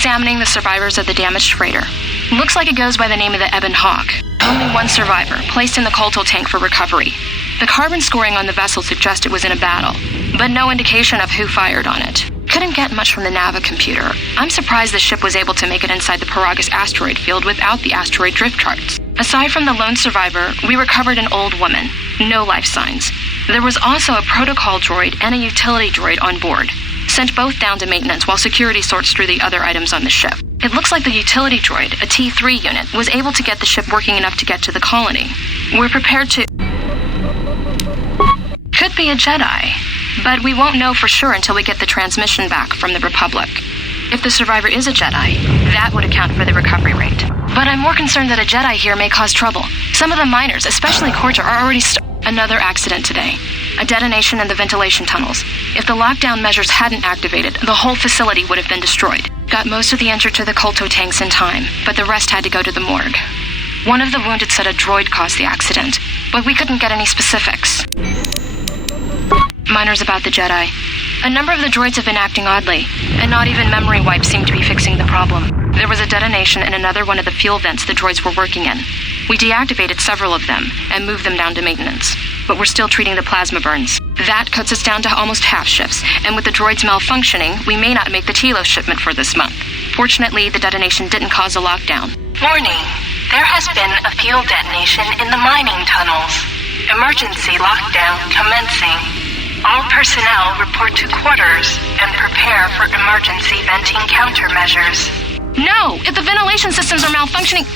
examining the survivors of the damaged freighter. Looks like it goes by the name of the Ebon Hawk. Only one survivor, placed in the Kotor tank for recovery. The carbon scoring on the vessel suggests it was in a battle, but no indication of who fired on it. Couldn't get much from the Nava computer. I'm surprised the ship was able to make it inside the Paragus asteroid field without the asteroid drift charts. Aside from the lone survivor, we recovered an old woman. No life signs. There was also a protocol droid and a utility droid on board. Sent both down to maintenance while security sorts through the other items on the ship. It looks like the utility droid, a T3 unit, was able to get the ship working enough to get to the colony. We're prepared to... Could be a Jedi, but we won't know for sure until we get the transmission back from the Republic. If the survivor is a Jedi, that would account for the recovery rate. But I'm more concerned that a Jedi here may cause trouble. Some of the miners, especially Kotor, are already Another accident today. A detonation in the ventilation tunnels. If the lockdown measures hadn't activated, the whole facility would have been destroyed. Got most of the injured to the Kotor tanks in time, but the rest had to go to the morgue. One of the wounded said a droid caused the accident, but we couldn't get any specifics. Miners about the Jedi. A number of the droids have been acting oddly, and not even memory wipes seem to be fixing the problem. There was a detonation in another one of the fuel vents the droids were working in. We deactivated several of them and moved them down to maintenance, but we're still treating the plasma burns. That cuts us down to almost half shifts, and with the droids malfunctioning, we may not make the Telos shipment for this month. Fortunately, the detonation didn't cause a lockdown. Warning. There has been a fuel detonation in the mining tunnels. Emergency lockdown commencing. All personnel report to quarters and prepare for emergency venting countermeasures. No! If the ventilation systems are malfunctioning,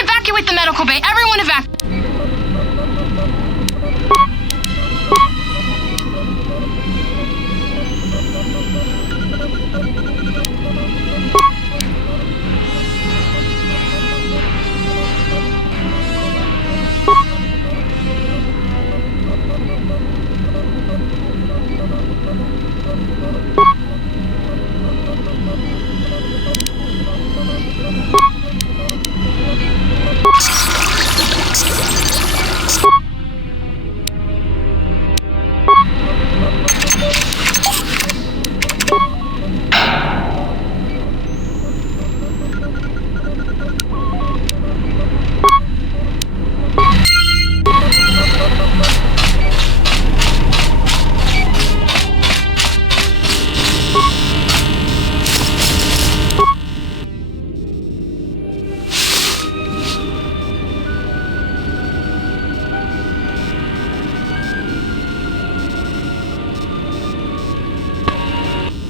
evacuate the medical bay. Everyone evacuate.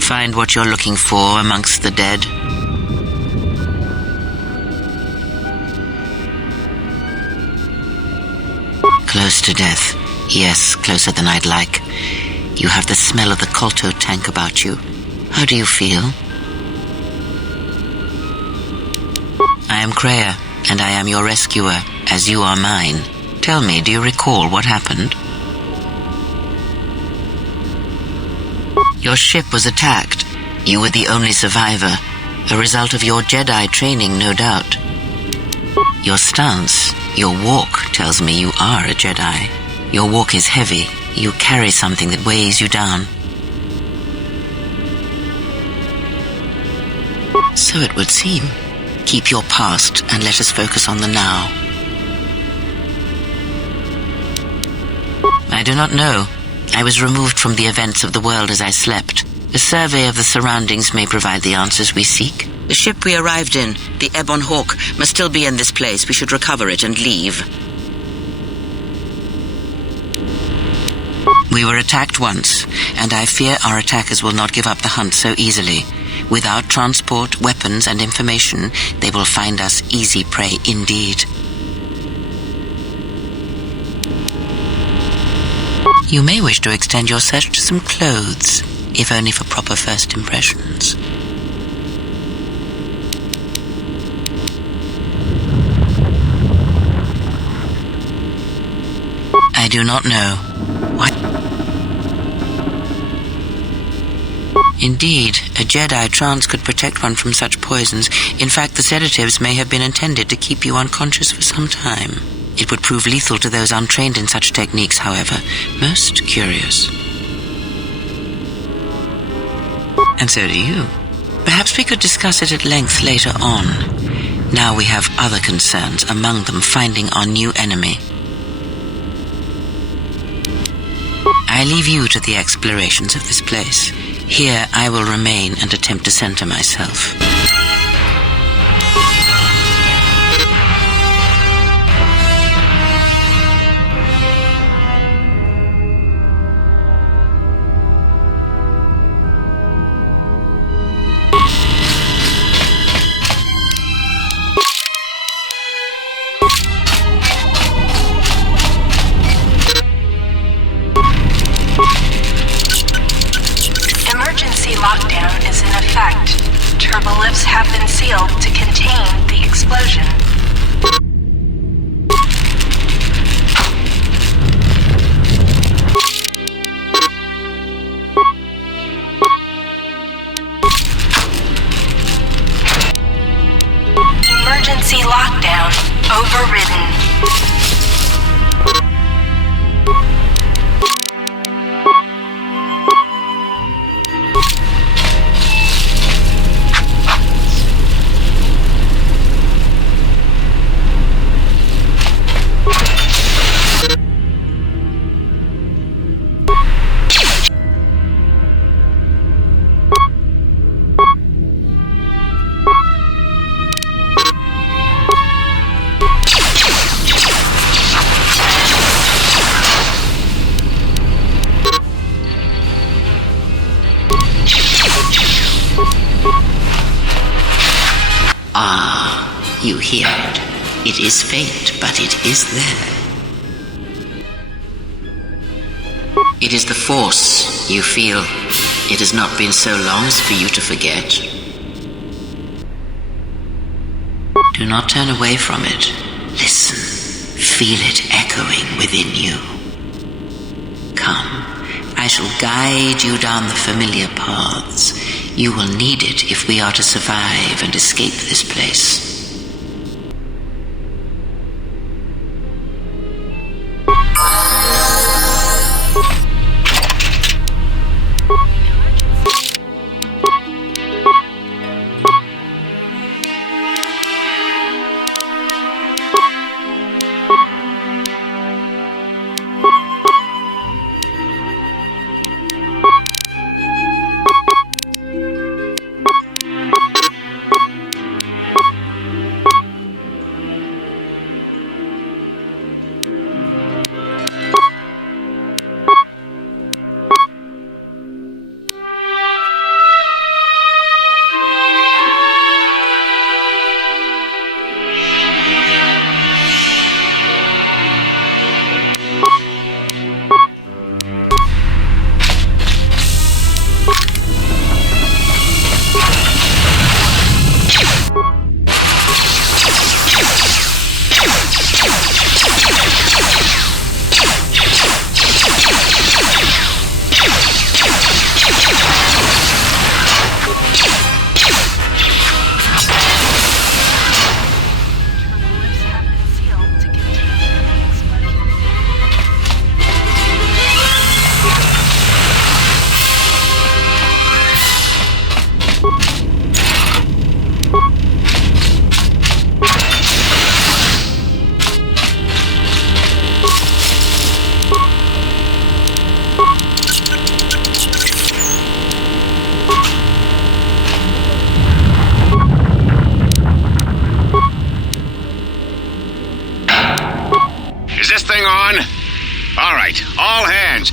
Find what you're looking for amongst the dead? Close to death. Yes, closer than I'd like. You have the smell of the Kotor tank about you. How do you feel? I am Kreia, and I am your rescuer, as you are mine. Tell me, do you recall what happened? Your ship was attacked. You were the only survivor, a result of your Jedi training, no doubt. Your stance, your walk tells me you are a Jedi. Your walk is heavy. You carry something that weighs you down. So it would seem. Keep your past and let us focus on the now. I do not know. I was removed from the events of the world as I slept. A survey of the surroundings may provide the answers we seek. The ship we arrived in, the Ebon Hawk, must still be in this place. We should recover it and leave. We were attacked once, and I fear our attackers will not give up the hunt so easily. Without transport, weapons, and information, they will find us easy prey indeed. You may wish to extend your search to some clothes, if only for proper first impressions. I do not know. What? Indeed, a Jedi trance could protect one from such poisons. In fact, the sedatives may have been intended to keep you unconscious for some time. It would prove lethal to those untrained in such techniques, however. Most curious. And so do you. Perhaps we could discuss it at length later on. Now we have other concerns, among them finding our new enemy. I leave you to the explorations of this place. Here I will remain and attempt to center myself. Emergency lockdown is in effect. Turbolifts have been sealed to contain the explosion. Emergency lockdown overridden. You hear it. It is faint, but it is there. It is the force you feel. It has not been so long for you to forget. Do not turn away from it. Listen. Feel it echoing within you. Come, I shall guide you down the familiar paths. You will need it if we are to survive and escape this place.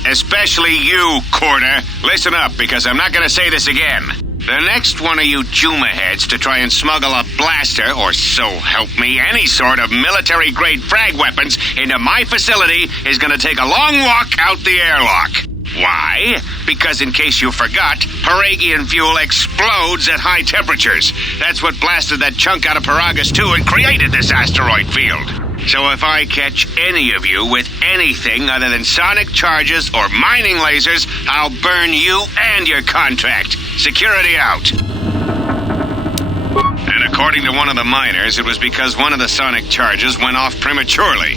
Especially you, Kotor. Listen up, because I'm not going to say this again. The next one of you Juma heads to try and smuggle a blaster, or so help me, any sort of military-grade frag weapons into my facility is going to take a long walk out the airlock. Why? Because in case you forgot, Paragian fuel explodes at high temperatures. That's what blasted that chunk out of Paragus 2 and created this asteroid field. So if I catch any of you with anything other than sonic charges or mining lasers, I'll burn you and your contract. Security out. And according to one of the miners, it was because one of the sonic charges went off prematurely.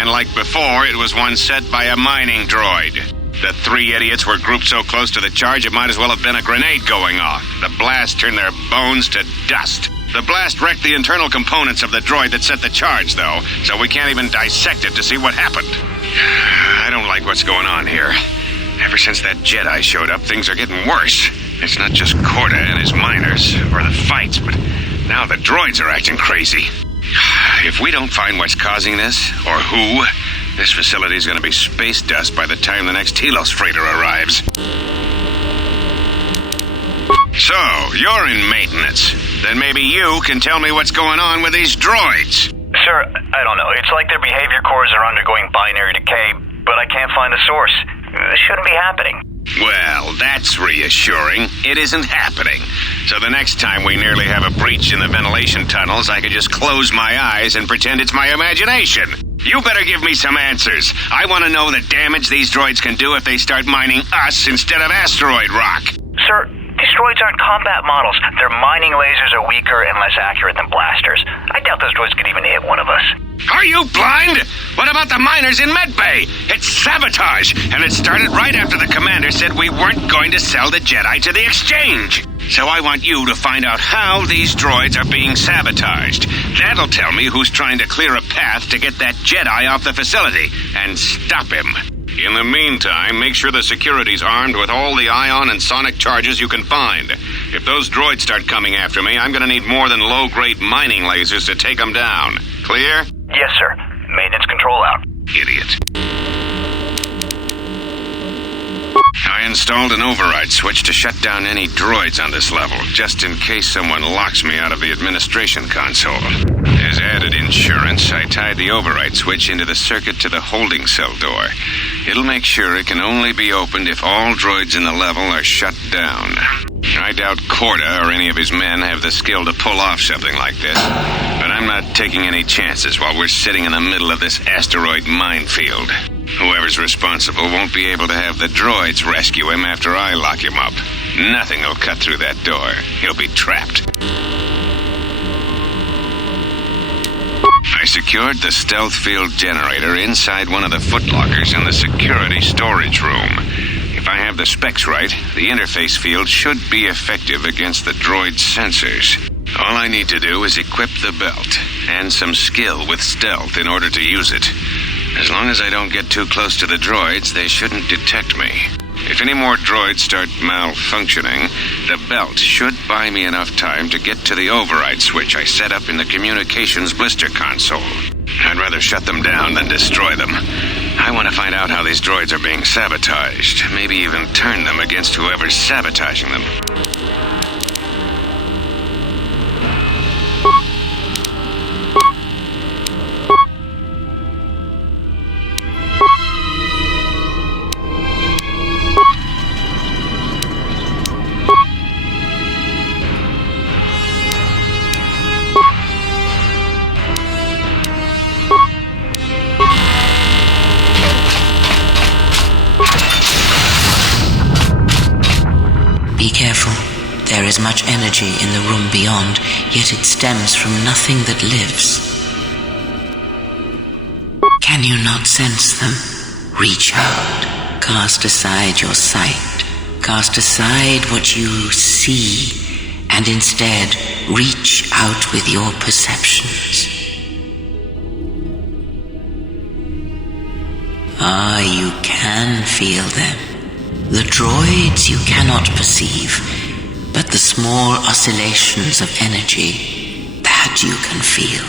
And like before, it was one set by a mining droid. The 3 idiots were grouped so close to the charge it might as well have been a grenade going off. The blast turned their bones to dust. The blast wrecked the internal components of the droid that set the charge, though, so we can't even dissect it to see what happened. I don't like what's going on here. Ever since that Jedi showed up, things are getting worse. It's not just Korta and his miners, or the fights, but now the droids are acting crazy. If we don't find what's causing this, or who, this facility's gonna be space dust by the time the next Telos freighter arrives. So, you're in maintenance. Then maybe you can tell me what's going on with these droids. Sir, I don't know. It's like their behavior cores are undergoing binary decay, but I can't find the source. This shouldn't be happening. Well, that's reassuring. It isn't happening. So the next time we nearly have a breach in the ventilation tunnels, I could just close my eyes and pretend it's my imagination. You better give me some answers. I want to know the damage these droids can do if they start mining us instead of asteroid rock. Sir, these droids aren't combat models. Their mining lasers are weaker and less accurate than blasters. I doubt those droids could even hit one of us. Are you blind? What about the miners in Medbay? It's sabotage, and it started right after the commander said we weren't going to sell the Jedi to the exchange. So I want you to find out how these droids are being sabotaged. That'll tell me who's trying to clear a path to get that Jedi off the facility and stop him. In the meantime, make sure the security's armed with all the ion and sonic charges you can find. If those droids start coming after me, I'm gonna need more than low-grade mining lasers to take them down. Clear? Yes, sir. Maintenance control out. Idiot. I installed an override switch to shut down any droids on this level, just in case someone locks me out of the administration console. As added insurance, I tied the override switch into the circuit to the holding cell door. It'll make sure it can only be opened if all droids in the level are shut down. I doubt Korta or any of his men have the skill to pull off something like this, but I'm not taking any chances while we're sitting in the middle of this asteroid minefield. Whoever's responsible won't be able to have the droids rescue him after I lock him up. Nothing will cut through that door. He'll be trapped. I secured the stealth field generator inside one of the footlockers in the security storage room. If I have the specs right, the interface field should be effective against the droid's sensors. All I need to do is equip the belt and some skill with stealth in order to use it. As long as I don't get too close to the droids, they shouldn't detect me. If any more droids start malfunctioning, the belt should buy me enough time to get to the override switch I set up in the communications blister console. I'd rather shut them down than destroy them. I want to find out how these droids are being sabotaged, maybe even turn them against whoever's sabotaging them. Be careful. There is much energy in the room beyond, yet it stems from nothing that lives. Can you not sense them? Reach out. Cast aside your sight. Cast aside what you see, and instead reach out with your perceptions. Ah, you can feel them. The droids you cannot perceive, but the small oscillations of energy, that you can feel,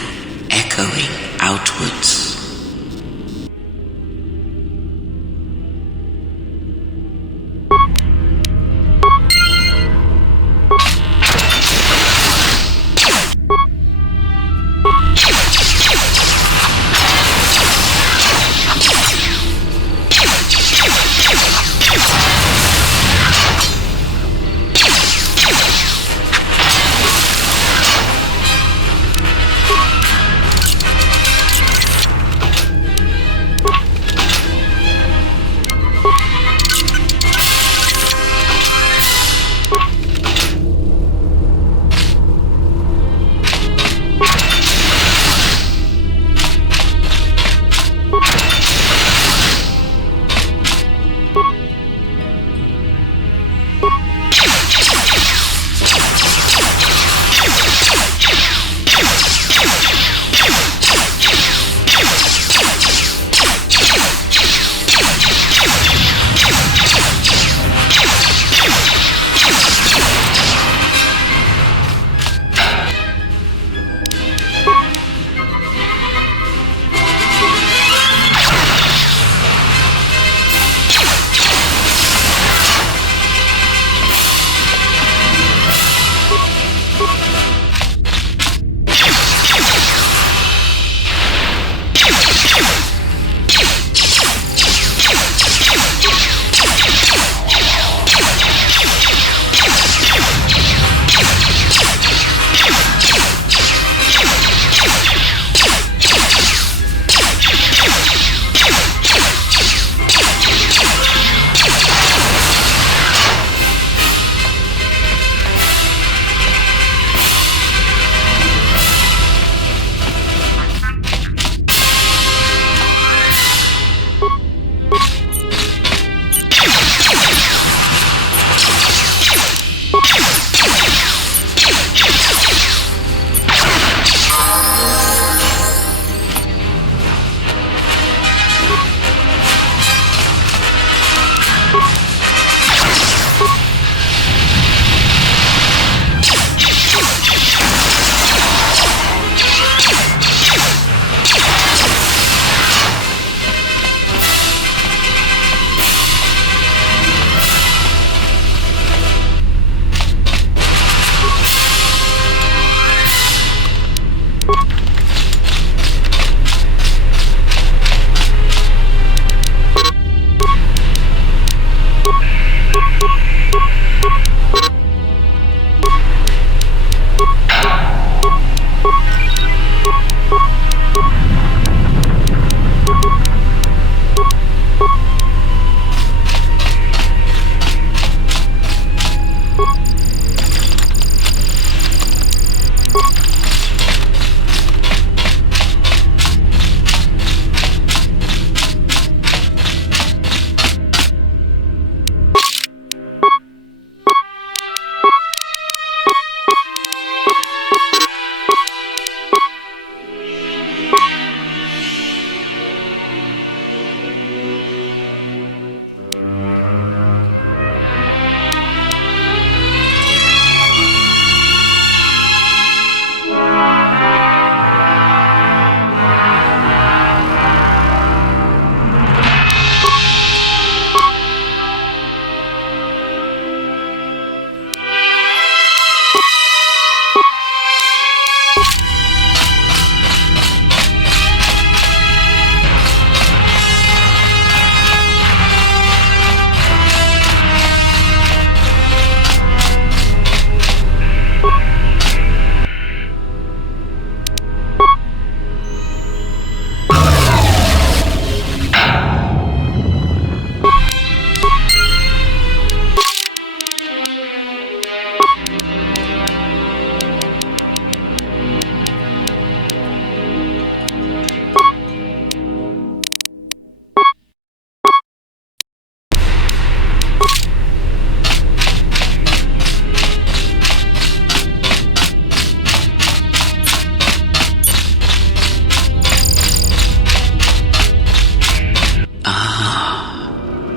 echoing outwards.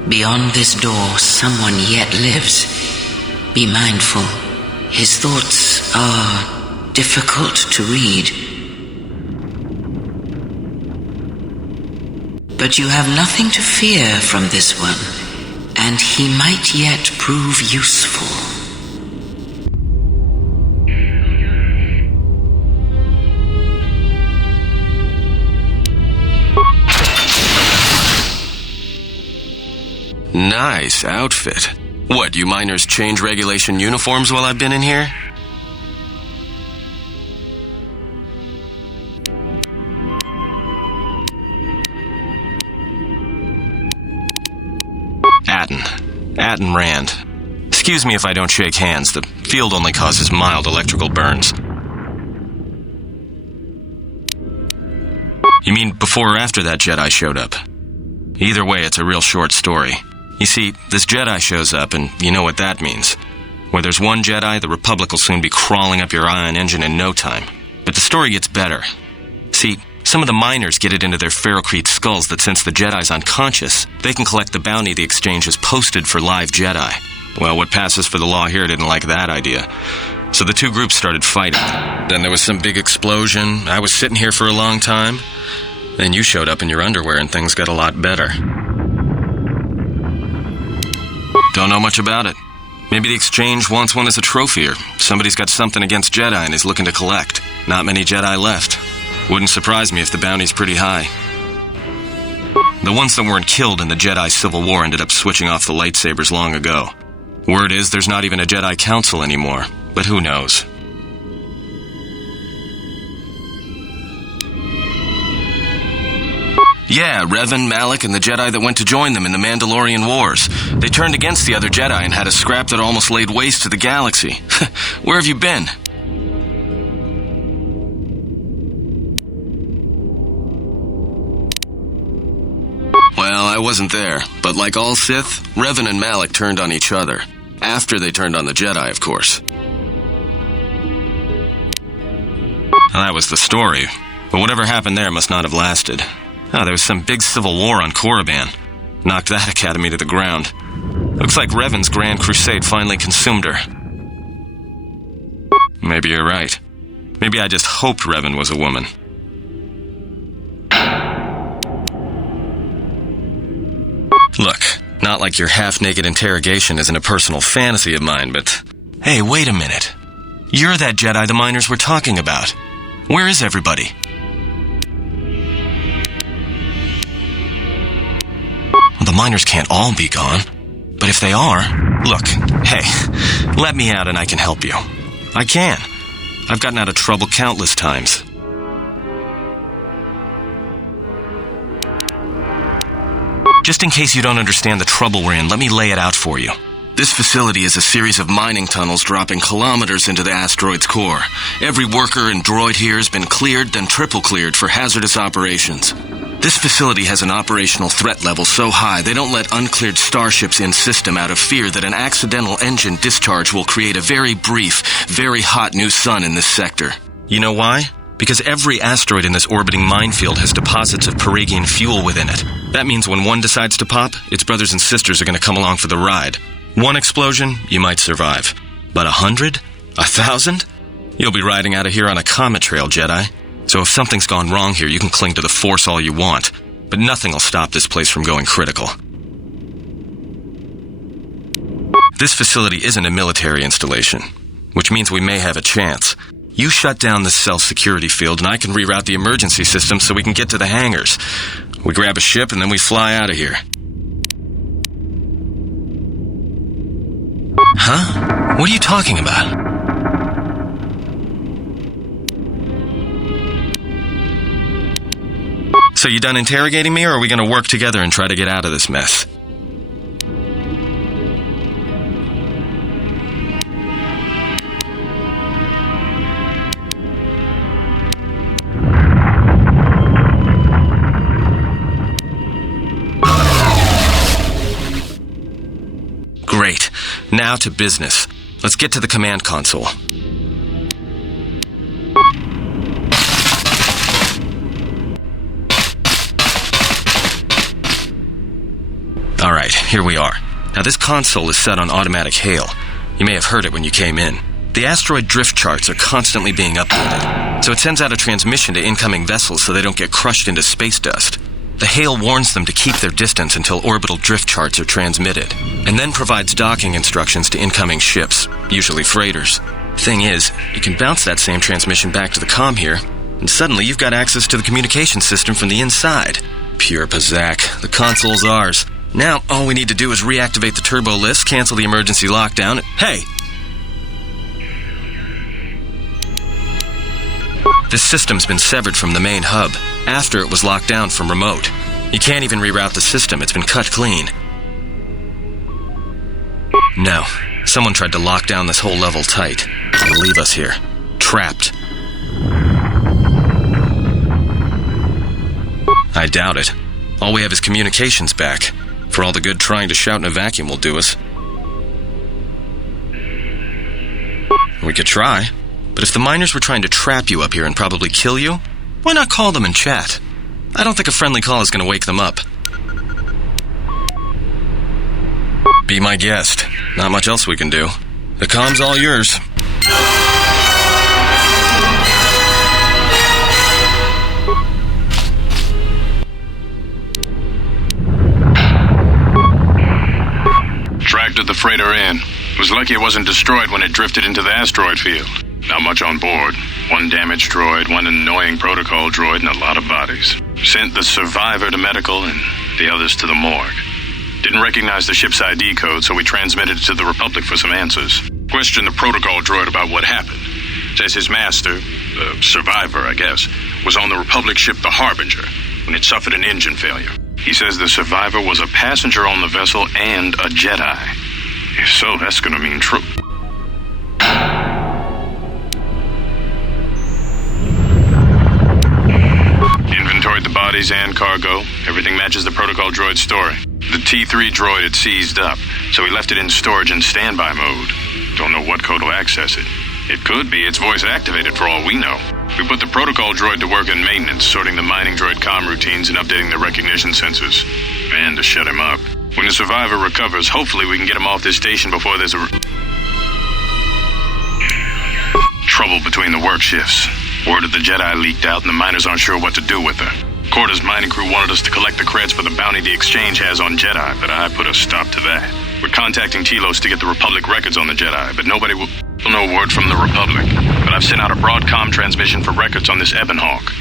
Beyond this door, someone yet lives. Be mindful. His thoughts are difficult to read. But you have nothing to fear from this one, and he might yet prove useful. Nice outfit. What, you miners change regulation uniforms while I've been in here? Atten Rand. Excuse me if I don't shake hands. The field only causes mild electrical burns. You mean before or after that Jedi showed up? Either way, it's a real short story. You see, this Jedi shows up, and you know what that means. Where there's one Jedi, the Republic will soon be crawling up your ion engine in no time. But the story gets better. See, some of the miners get it into their ferrocrete skulls that since the Jedi's unconscious, they can collect the bounty the exchange has posted for live Jedi. Well, what passes for the law here didn't like that idea. So the two groups started fighting. Then there was some big explosion. I was sitting here for a long time. Then you showed up in your underwear and things got a lot better. Don't know much about it. Maybe the exchange wants one as a trophy, or somebody's got something against Jedi and is looking to collect. Not many Jedi left. Wouldn't surprise me if the bounty's pretty high. The ones that weren't killed in the Jedi Civil War ended up switching off the lightsabers long ago. Word is there's not even a Jedi Council anymore, but who knows? Yeah, Revan, Malak, and the Jedi that went to join them in the Mandalorian Wars. They turned against the other Jedi and had a scrap that almost laid waste to the galaxy. Where have you been? Well, I wasn't there, but like all Sith, Revan and Malak turned on each other. After they turned on the Jedi, of course. Well, that was the story, but whatever happened there must not have lasted. There was some big civil war on Korriban. Knocked that academy to the ground. Looks like Revan's grand crusade finally consumed her. Maybe you're right. Maybe I just hoped Revan was a woman. Look, not like your half-naked interrogation isn't a personal fantasy of mine, but... Hey, wait a minute. You're that Jedi the miners were talking about. Where is everybody? The miners can't all be gone. But if they are... Look, hey, let me out and I can help you. I can. I've gotten out of trouble countless times. Just in case you don't understand the trouble we're in, let me lay it out for you. This facility is a series of mining tunnels dropping kilometers into the asteroid's core. Every worker and droid here has been cleared, then triple cleared for hazardous operations. This facility has an operational threat level so high they don't let uncleared starships in system out of fear that an accidental engine discharge will create a very brief, very hot new sun in this sector. You know why? Because every asteroid in this orbiting minefield has deposits of Paragian fuel within it. That means when one decides to pop, its brothers and sisters are going to come along for the ride. One explosion, you might survive. But 100? 1,000? You'll be riding out of here on a comet trail, Jedi. So if something's gone wrong here, you can cling to the Force all you want. But nothing will stop this place from going critical. This facility isn't a military installation, which means we may have a chance. You shut down this self-security field and I can reroute the emergency system so we can get to the hangars. We grab a ship and then we fly out of here. Huh? What are you talking about? So you done interrogating me, or are we going to work together and try to get out of this mess? Great. Now to business. Let's get to the command console. All right. Right, here we are. Now this console is set on automatic hail. You may have heard it when you came in. The asteroid drift charts are constantly being updated, so it sends out a transmission to incoming vessels so they don't get crushed into space dust. The hail warns them to keep their distance until orbital drift charts are transmitted, and then provides docking instructions to incoming ships, usually freighters. Thing is, you can bounce that same transmission back to the comm here, and suddenly you've got access to the communication system from the inside. Pure Pazak. The console's ours. Now, all we need to do is reactivate the turbo lifts, cancel the emergency lockdown. Hey! This system's been severed from the main hub, after it was locked down from remote. You can't even reroute the system, it's been cut clean. No, someone tried to lock down this whole level tight, and leave us here, trapped. I doubt it. All we have is communications back. For all the good trying to shout in a vacuum will do us. We could try, but if the miners were trying to trap you up here and probably kill you, why not call them and chat? I don't think a friendly call is going to wake them up. Be my guest. Not much else we can do. The comm's all yours. Tracked the freighter in. Was lucky it wasn't destroyed when it drifted into the asteroid field. Not much on board. One damaged droid, one annoying protocol droid, and a lot of bodies. Sent the survivor to medical and the others to the morgue. Didn't recognize the ship's ID code, so we transmitted it to the Republic for some answers. Questioned the protocol droid about what happened. Says his master, the survivor, I guess, was on the Republic ship the Harbinger when it suffered an engine failure. He says the survivor was a passenger on the vessel and a Jedi. If so, that's gonna mean trouble. Inventoried the bodies and cargo. Everything matches the protocol droid's story. The T3 droid had seized up, so we left it in storage and standby mode. Don't know what code will access it. It could be it's voice activated for all we know. We put the protocol droid to work in maintenance, sorting the mining droid comm routines and updating the recognition sensors. And to shut him up. When the survivor recovers, hopefully we can get him off this station before there's trouble between the work shifts. Word of the Jedi leaked out and the miners aren't sure what to do with her. Kotor's mining crew wanted us to collect the creds for the bounty the Exchange has on Jedi, but I put a stop to that. We're contacting Telos to get the Republic records on the Jedi, but nobody will know word from the Republic. But I've sent out a broadcom transmission for records on this Ebon Hawk.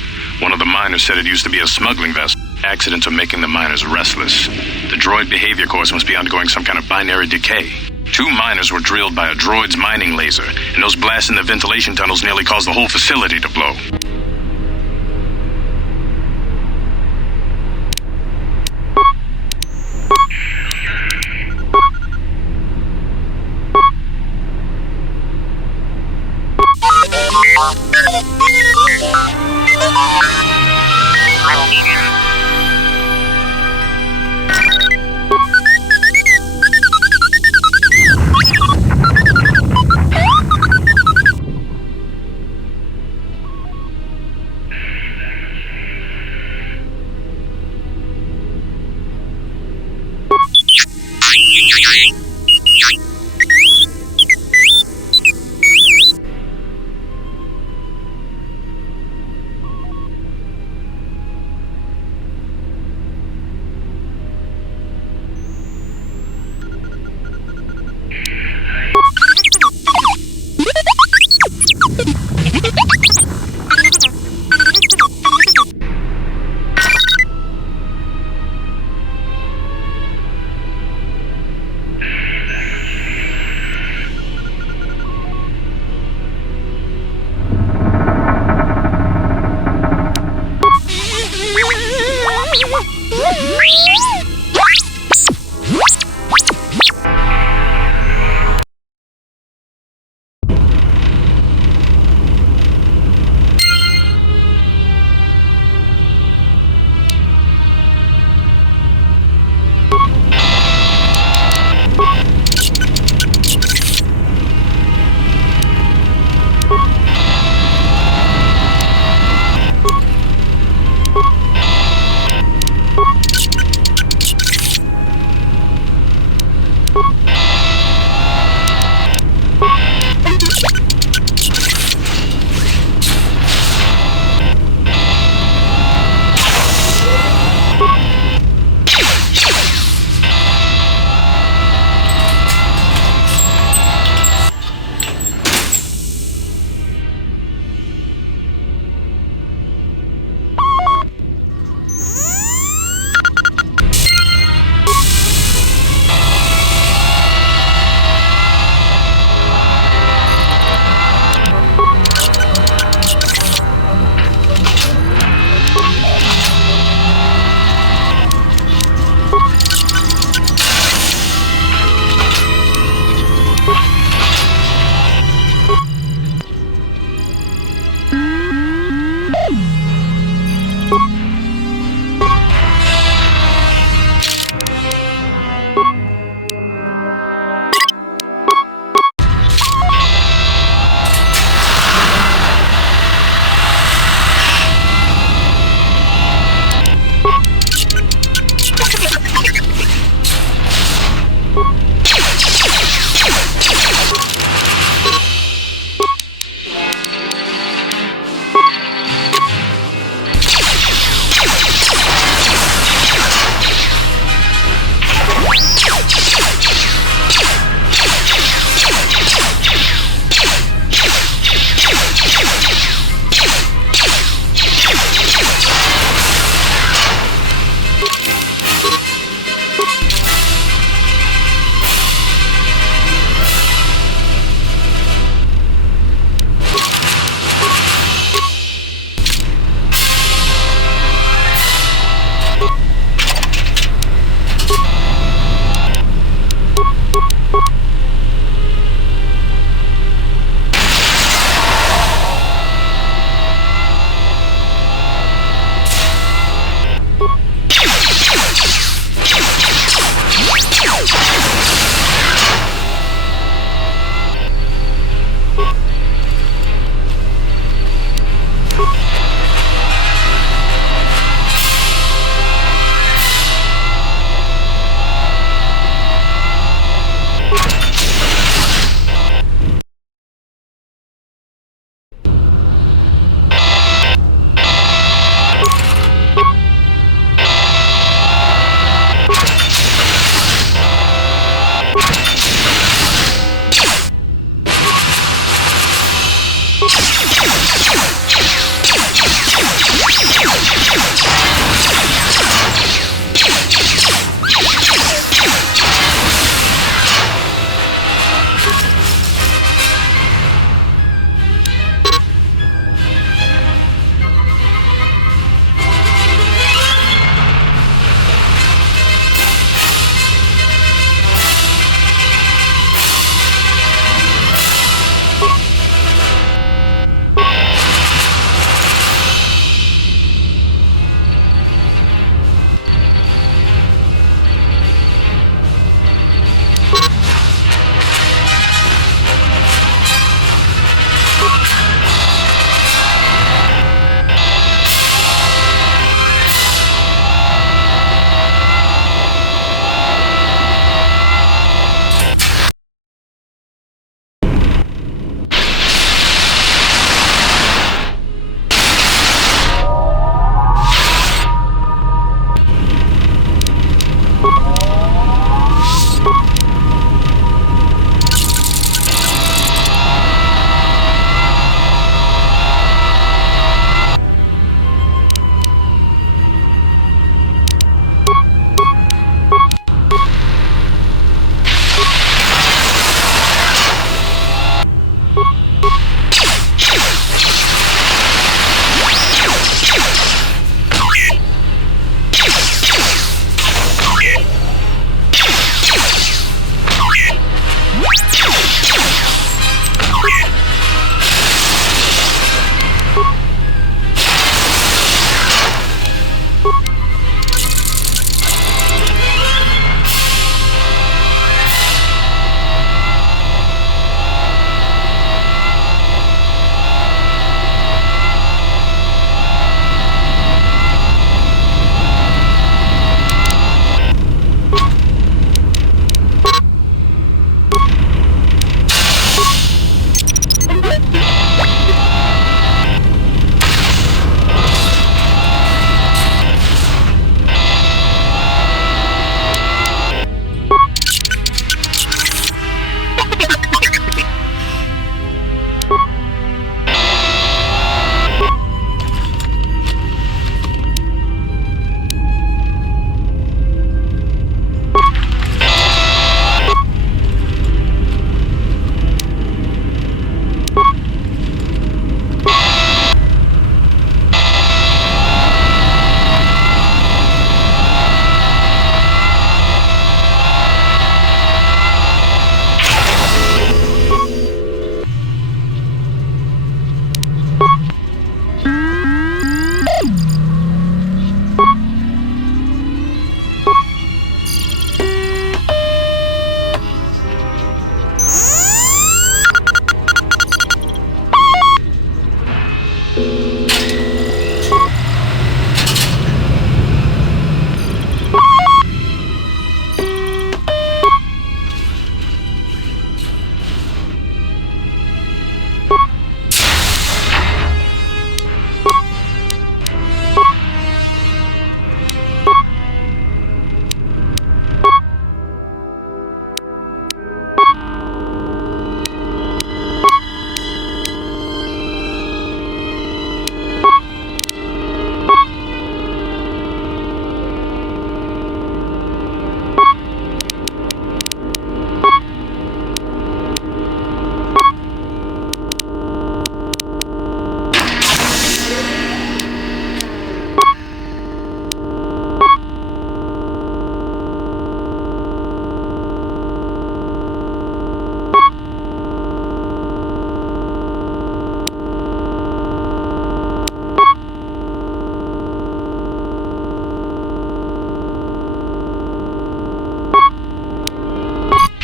One of the miners said it used to be a smuggling vessel. Accidents are making the miners restless. The droid behavior course must be undergoing some kind of binary decay. 2 miners were drilled by a droid's mining laser, and those blasts in the ventilation tunnels nearly caused the whole facility to blow.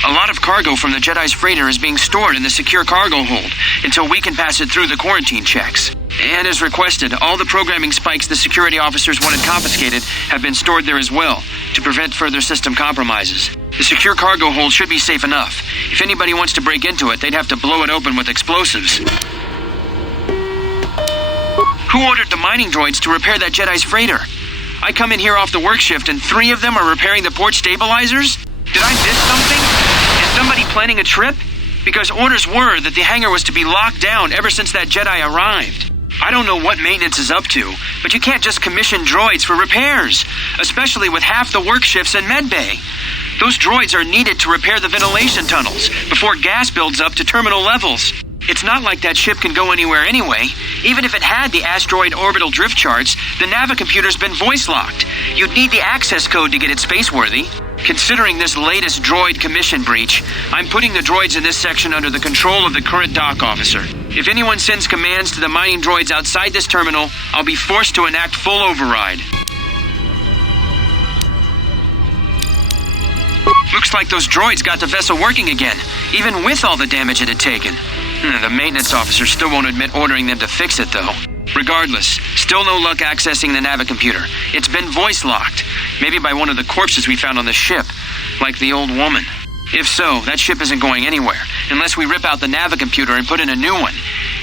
A lot of cargo from the Jedi's freighter is being stored in the secure cargo hold until we can pass it through the quarantine checks. And as requested, all the programming spikes the security officers wanted confiscated have been stored there as well, to prevent further system compromises. The secure cargo hold should be safe enough. If anybody wants to break into it, they'd have to blow it open with explosives. Who ordered the mining droids to repair that Jedi's freighter? I come in here off the work shift and 3 of them are repairing the port stabilizers? Did I miss something? Is somebody planning a trip? Because orders were that the hangar was to be locked down ever since that Jedi arrived. I don't know what maintenance is up to, but you can't just commission droids for repairs, especially with half the work shifts in medbay. Those droids are needed to repair the ventilation tunnels before gas builds up to terminal levels. It's not like that ship can go anywhere anyway. Even if it had the asteroid orbital drift charts, the navicomputer's been voice-locked. You'd need the access code to get it spaceworthy. Considering this latest droid commission breach, I'm putting the droids in this section under the control of the current dock officer. If anyone sends commands to the mining droids outside this terminal, I'll be forced to enact full override. Looks like those droids got the vessel working again, even with all the damage it had taken. The maintenance officer still won't admit ordering them to fix it, though. Regardless, still no luck accessing the navicomputer. It's been voice-locked, maybe by one of the corpses we found on the ship, like the old woman. If so, that ship isn't going anywhere, unless we rip out the navicomputer and put in a new one,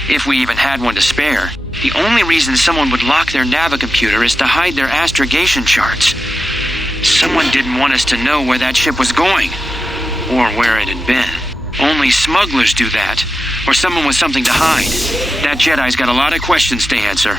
if we even had one to spare. The only reason someone would lock their navicomputer is to hide their astrogation charts. Someone didn't want us to know where that ship was going, or where it had been. Only smugglers do that, or someone with something to hide. That Jedi's got a lot of questions to answer.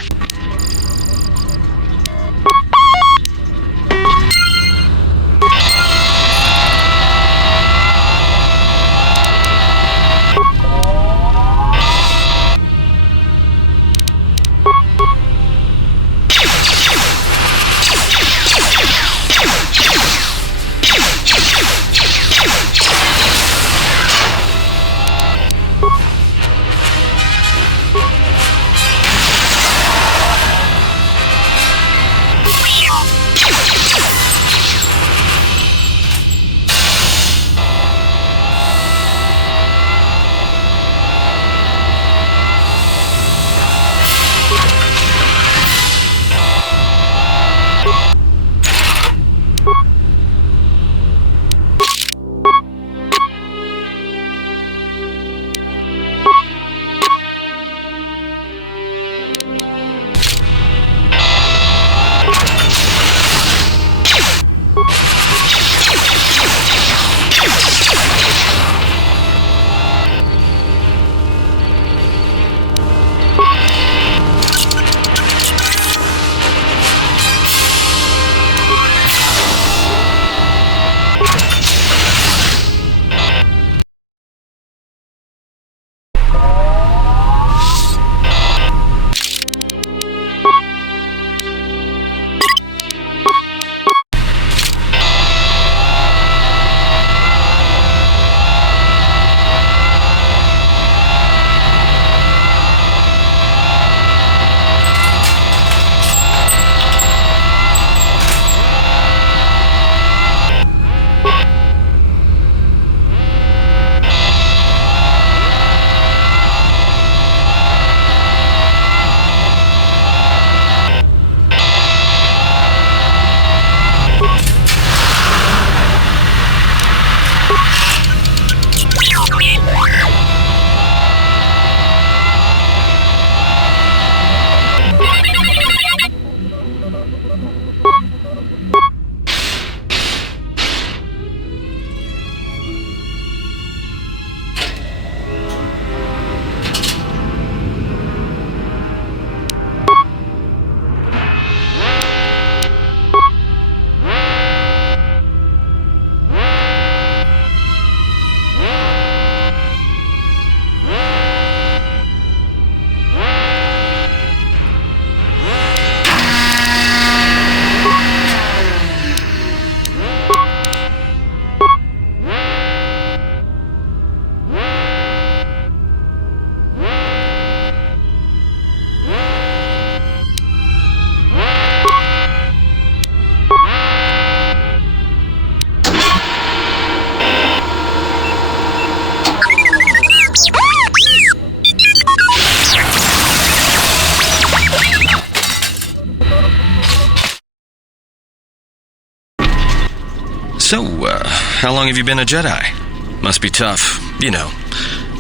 So, how long have you been a Jedi? Must be tough. You know,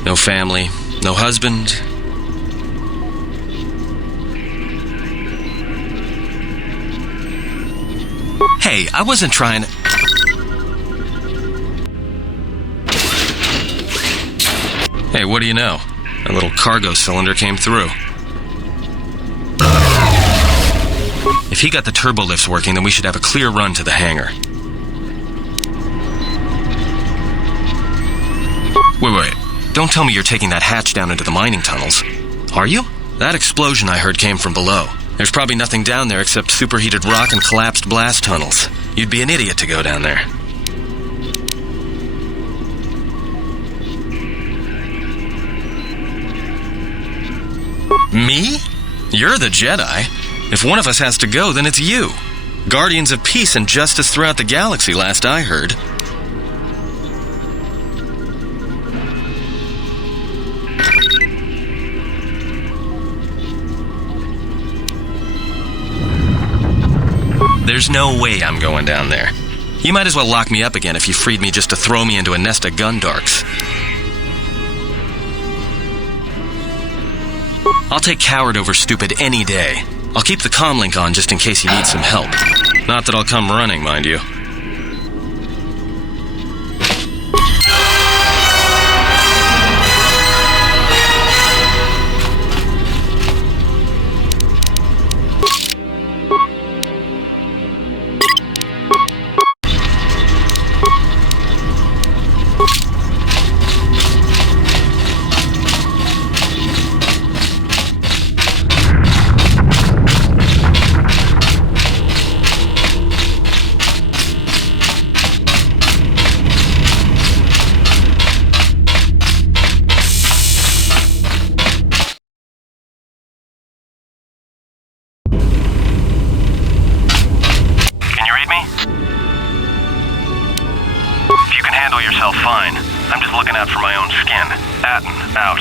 no family, no husband. Hey, I wasn't trying to... Hey, what do you know? A little cargo cylinder came through. If he got the turbo lifts working, then we should have a clear run to the hangar. Wait. Don't tell me you're taking that hatch down into the mining tunnels. Are you? That explosion I heard came from below. There's probably nothing down there except superheated rock and collapsed blast tunnels. You'd be an idiot to go down there. Me? You're the Jedi. If one of us has to go, then it's you. Guardians of peace and justice throughout the galaxy, last I heard. There's no way I'm going down there. You might as well lock me up again if you freed me just to throw me into a nest of gundarks. I'll take coward over stupid any day. I'll keep the comlink on just in case you need some help. Not that I'll come running, mind you. Yourself fine. I'm just looking out for my own skin. Atten, out.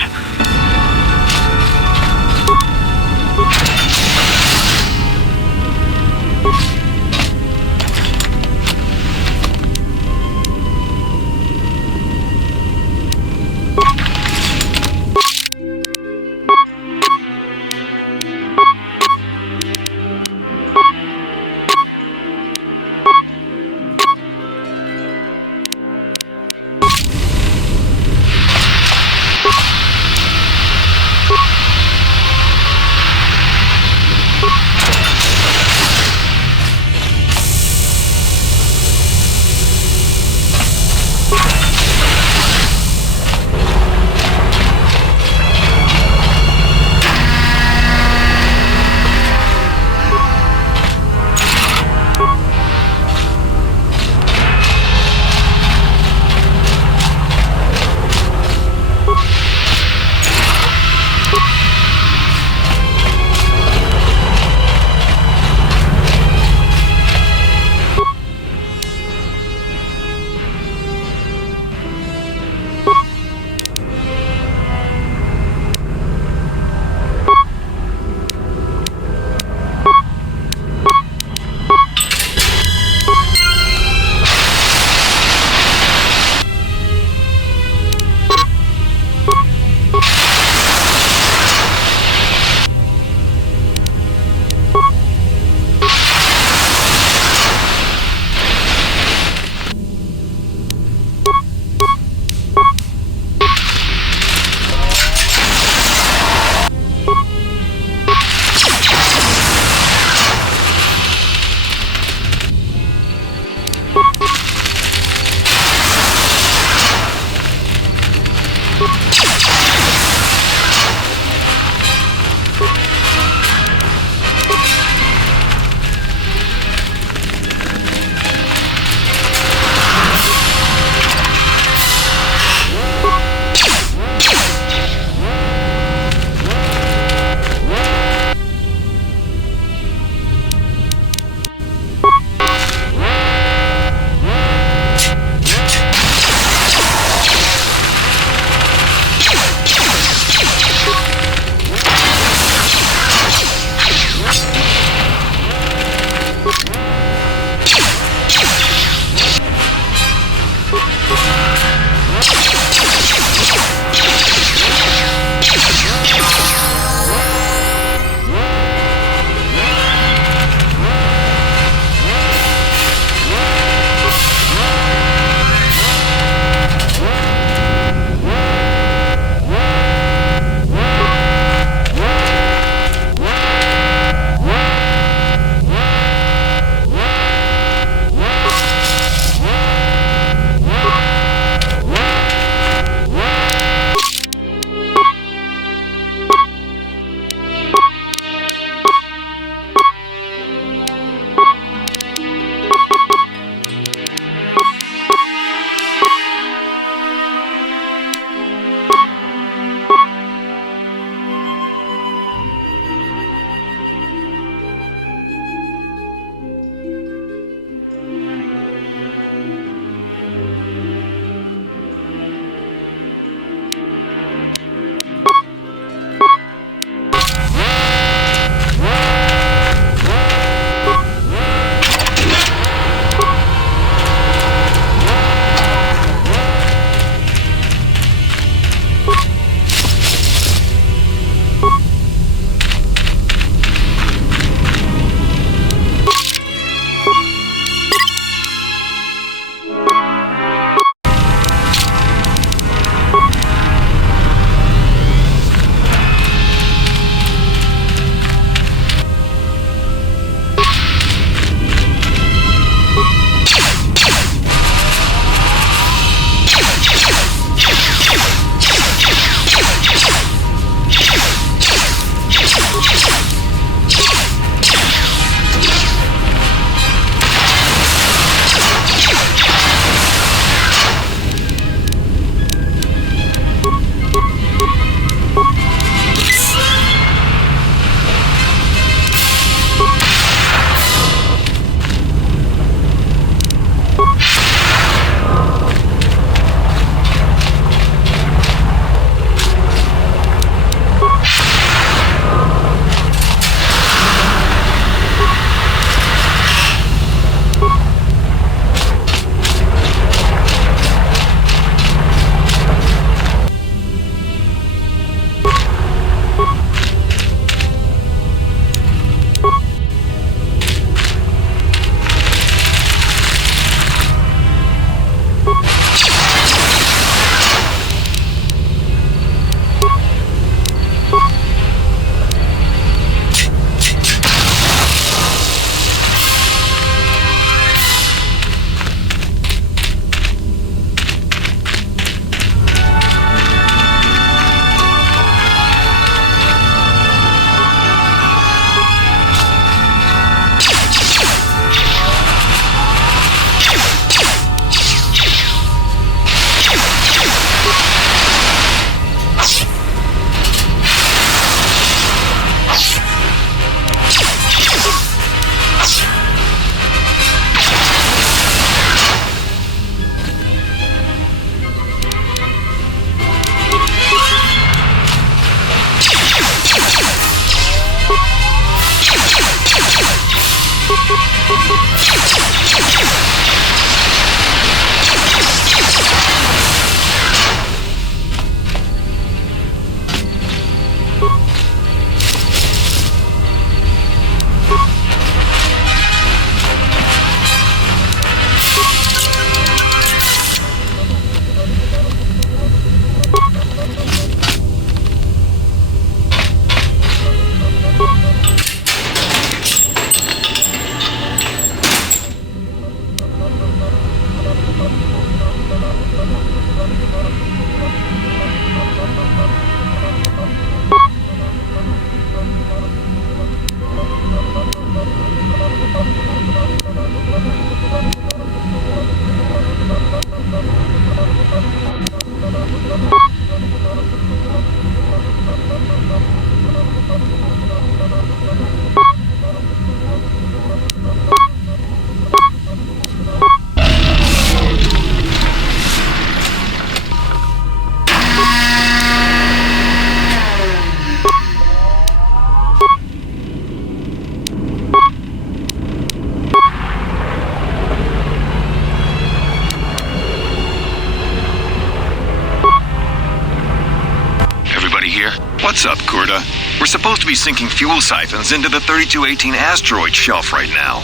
What's up, Kurta? We're supposed to be sinking fuel siphons into the 3218 asteroid shelf right now.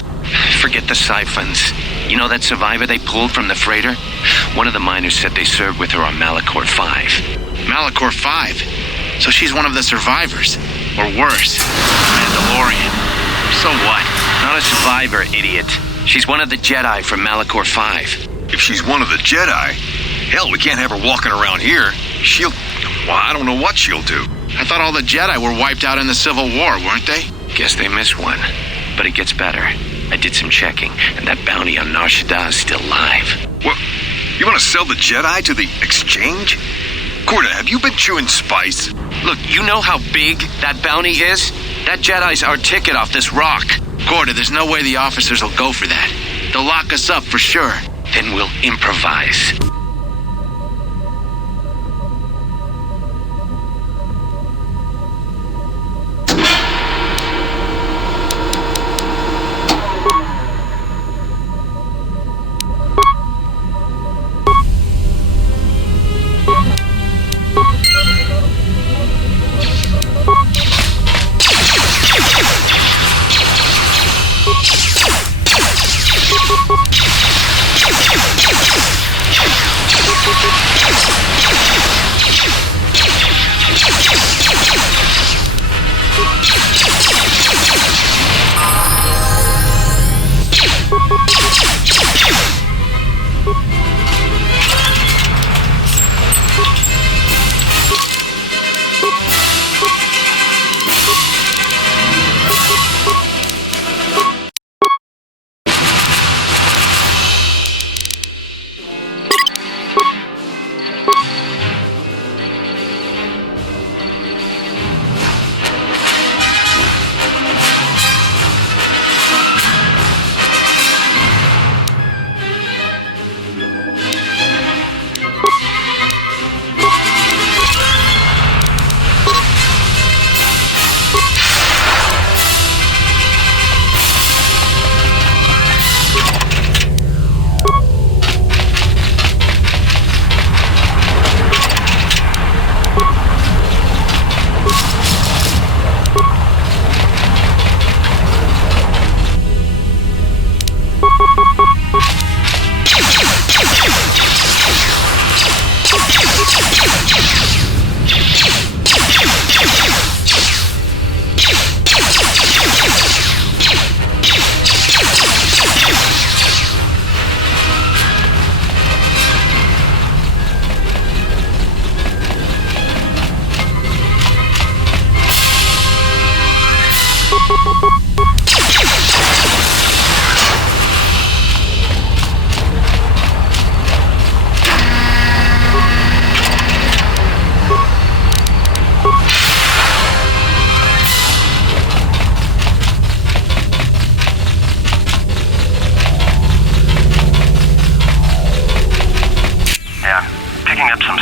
Forget the siphons. You know that survivor they pulled from the freighter? One of the miners said they served with her on Malachor 5. Malachor 5? So she's one of the survivors. Or worse, Mandalorian. So what? Not a survivor, idiot. She's one of the Jedi from Malachor 5. If she's one of the Jedi, hell, we can't have her walking around here. Well, I don't know what she'll do. I thought all the Jedi were wiped out in the Civil War, weren't they? Guess they missed one. But it gets better. I did some checking, and that bounty on Nar Shaddaa is still live. What? You want to sell the Jedi to the exchange? Kurta, have you been chewing spice? Look, you know how big that bounty is? That Jedi's our ticket off this rock. Gorda, there's no way the officers will go for that. They'll lock us up for sure. Then we'll improvise.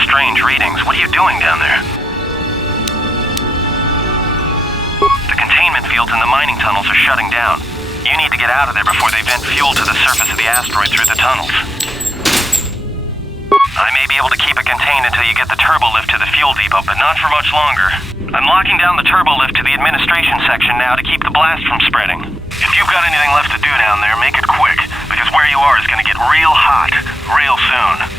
Strange readings. What are you doing down there? The containment fields in the mining tunnels are shutting down. You need to get out of there before they vent fuel to the surface of the asteroid through the tunnels. I may be able to keep it contained until you get the turbo lift to the fuel depot, but not for much longer. I'm locking down the turbo lift to the administration section now to keep the blast from spreading. If you've got anything left to do down there, make it quick, because where you are is going to get real hot real soon.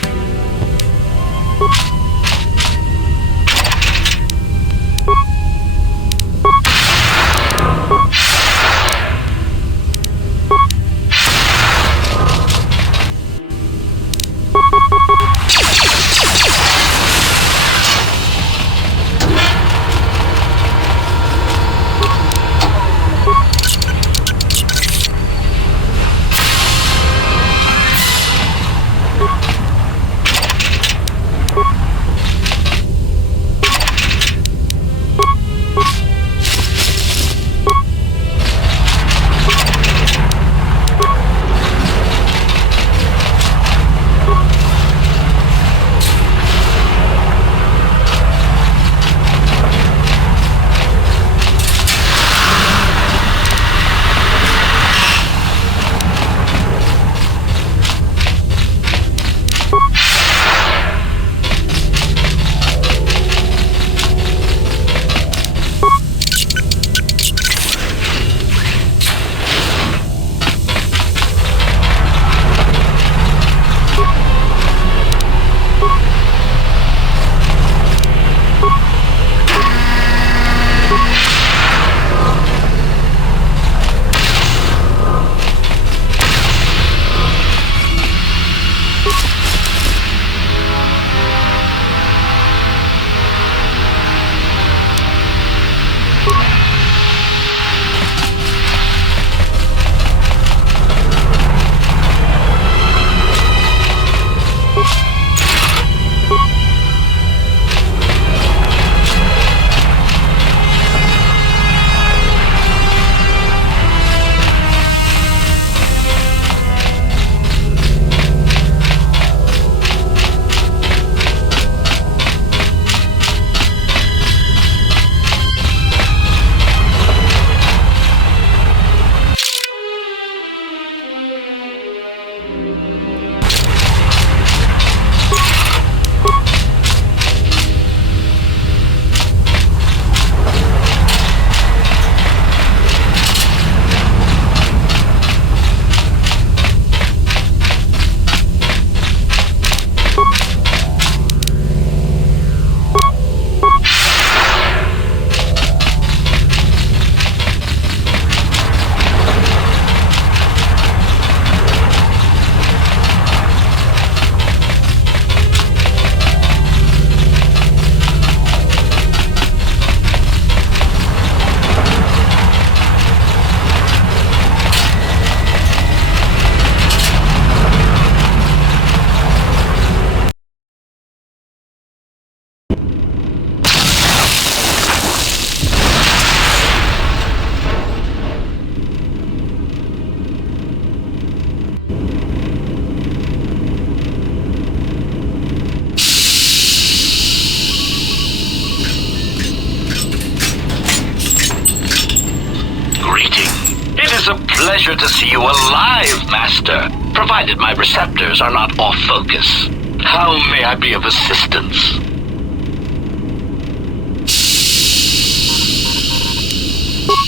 a pleasure to see you alive, Master, provided my receptors are not off focus. How may I be of assistance?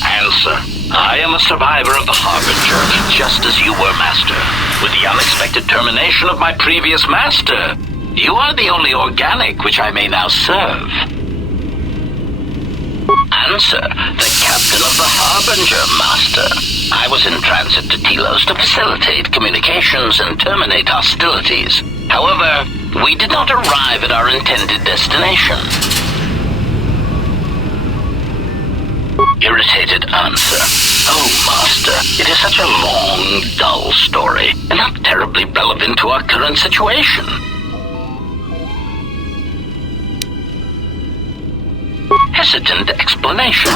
Answer. I am a survivor of the Harbinger, just as you were, Master. With the unexpected termination of my previous Master, you are the only organic which I may now serve. Answer. The captain of the Harbinger, Master. I was in transit to Telos to facilitate communications and terminate hostilities. However, we did not arrive at our intended destination. Irritated answer. Oh, Master, it is such a long, dull story, and not terribly relevant to our current situation. Hesitant explanation.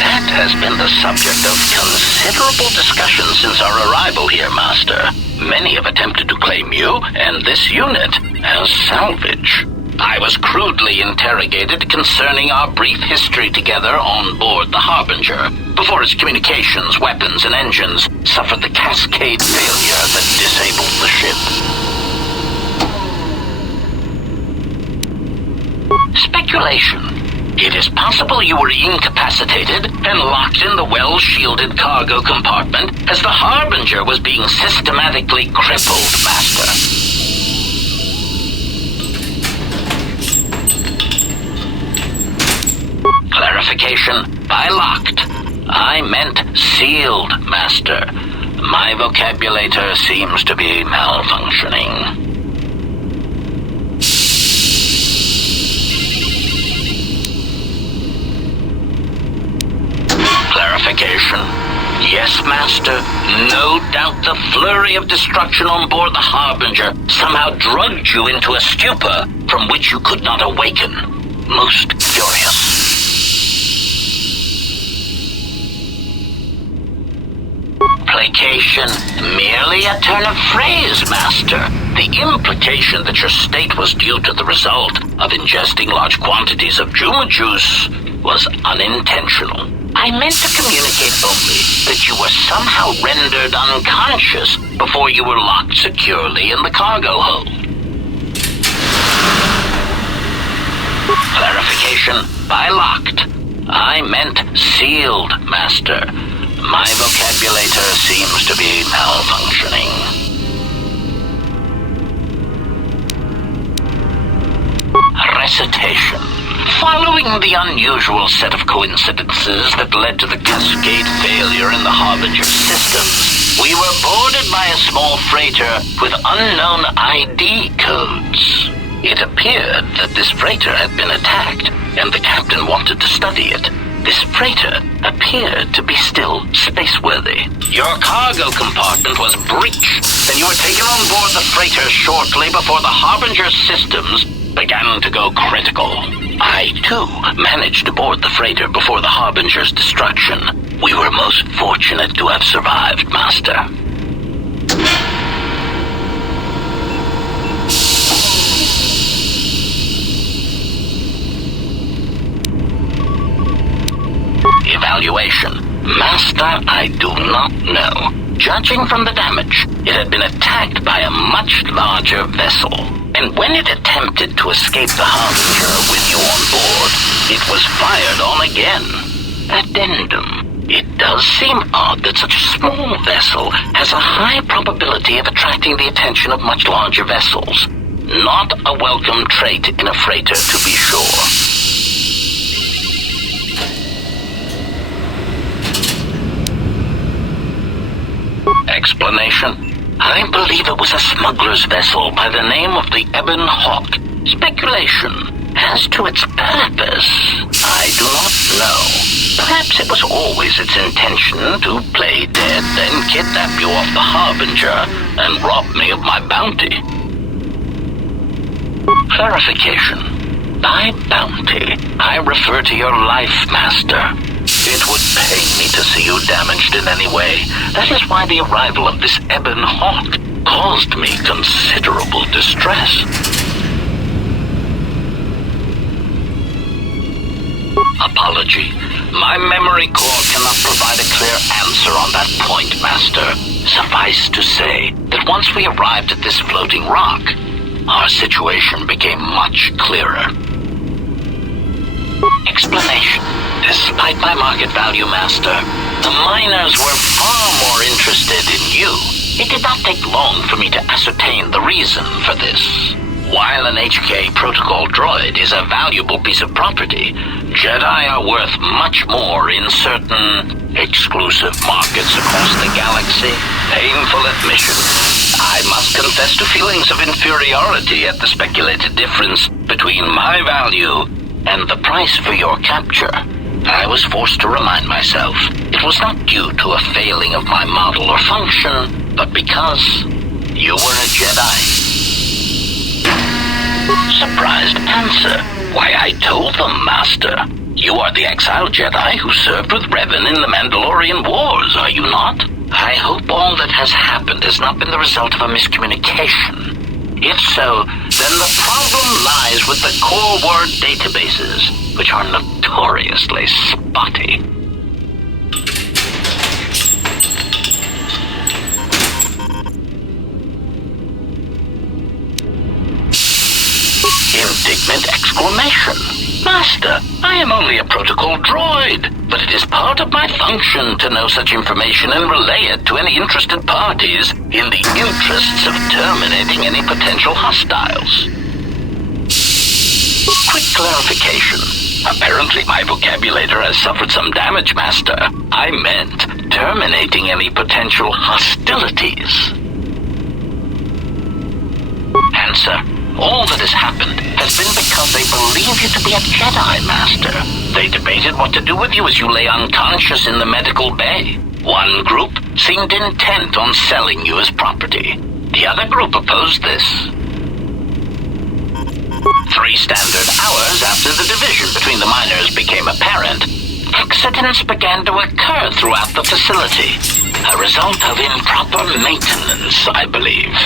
That has been the subject of considerable discussion since our arrival here, Master. Many have attempted to claim you and this unit as salvage. I was crudely interrogated concerning our brief history together on board the Harbinger, before its communications, weapons, and engines suffered the cascade failure that disabled the ship. Speculation. It is possible you were incapacitated and locked in the well-shielded cargo compartment as the Harbinger was being systematically crippled, Master. Clarification. By locked, I meant sealed, Master. My vocabulator seems to be malfunctioning. Clarification. Yes, Master. No doubt the flurry of destruction on board the Harbinger somehow drugged you into a stupor from which you could not awaken. Most curious. Placation. Merely a turn of phrase, Master. The implication that your state was due to the result of ingesting large quantities of Juma juice was unintentional. I meant to communicate only that you were somehow rendered unconscious before you were locked securely in the cargo hold. Clarification. By locked, I meant sealed, Master. My vocabulator seems to be malfunctioning. Recitation. Following the unusual set of coincidences that led to the cascade failure in the Harbinger systems, we were boarded by a small freighter with unknown ID codes. It appeared that this freighter had been attacked, and the captain wanted to study it. This freighter appeared to be still spaceworthy. Your cargo compartment was breached, and you were taken on board the freighter shortly before the Harbinger's systems began to go critical. I, too, managed to board the freighter before the Harbinger's destruction. We were most fortunate to have survived, Master. Evaluation. Master, I do not know. Judging from the damage, it had been attacked by a much larger vessel. And when it attempted to escape the Harbinger with you on board, it was fired on again. Addendum. It does seem odd that such a small vessel has a high probability of attracting the attention of much larger vessels. Not a welcome trait in a freighter, to be sure. Explanation. I believe it was a smuggler's vessel by the name of the Ebon Hawk. Speculation. As to its purpose, I do not know. Perhaps it was always its intention to play dead, then kidnap you off the Harbinger and rob me of my bounty. Clarification. By bounty, I refer to your life, Master. It would pain me to see you damaged in any way. That is why the arrival of this Ebon Hawk caused me considerable distress. Apology. My memory core cannot provide a clear answer on that point, Master. Suffice to say that once we arrived at this floating rock, our situation became much clearer. Explanation. Despite my market value, Master, the miners were far more interested in you. It did not take long for me to ascertain the reason for this. While an HK protocol droid is a valuable piece of property, Jedi are worth much more in certain exclusive markets across the galaxy. Painful admission. I must confess to feelings of inferiority at the speculated difference between my value and the price for your capture. I was forced to remind myself it was not due to a failing of my model or function, but because you were a Jedi. Surprised answer. Why, I told them, Master. You are the exiled Jedi who served with Revan in the Mandalorian Wars, are you not? I hope all that has happened has not been the result of a miscommunication. If so, then the problem lies with the core word databases, which are notoriously spotty. Indignant exclamation. Master, I am only a protocol droid, but it is part of my function to know such information and relay it to any interested parties in the interests of terminating any potential hostiles. Quick clarification. Apparently my vocabulator has suffered some damage, Master. I meant terminating any potential hostilities. Answer. All that has happened has been because they believe you to be a Jedi, Master. They debated what to do with you as you lay unconscious in the medical bay. One group seemed intent on selling you as property. The other group opposed this. 3 standard hours after the division between the miners became apparent, accidents began to occur throughout the facility. A result of improper maintenance, I believe.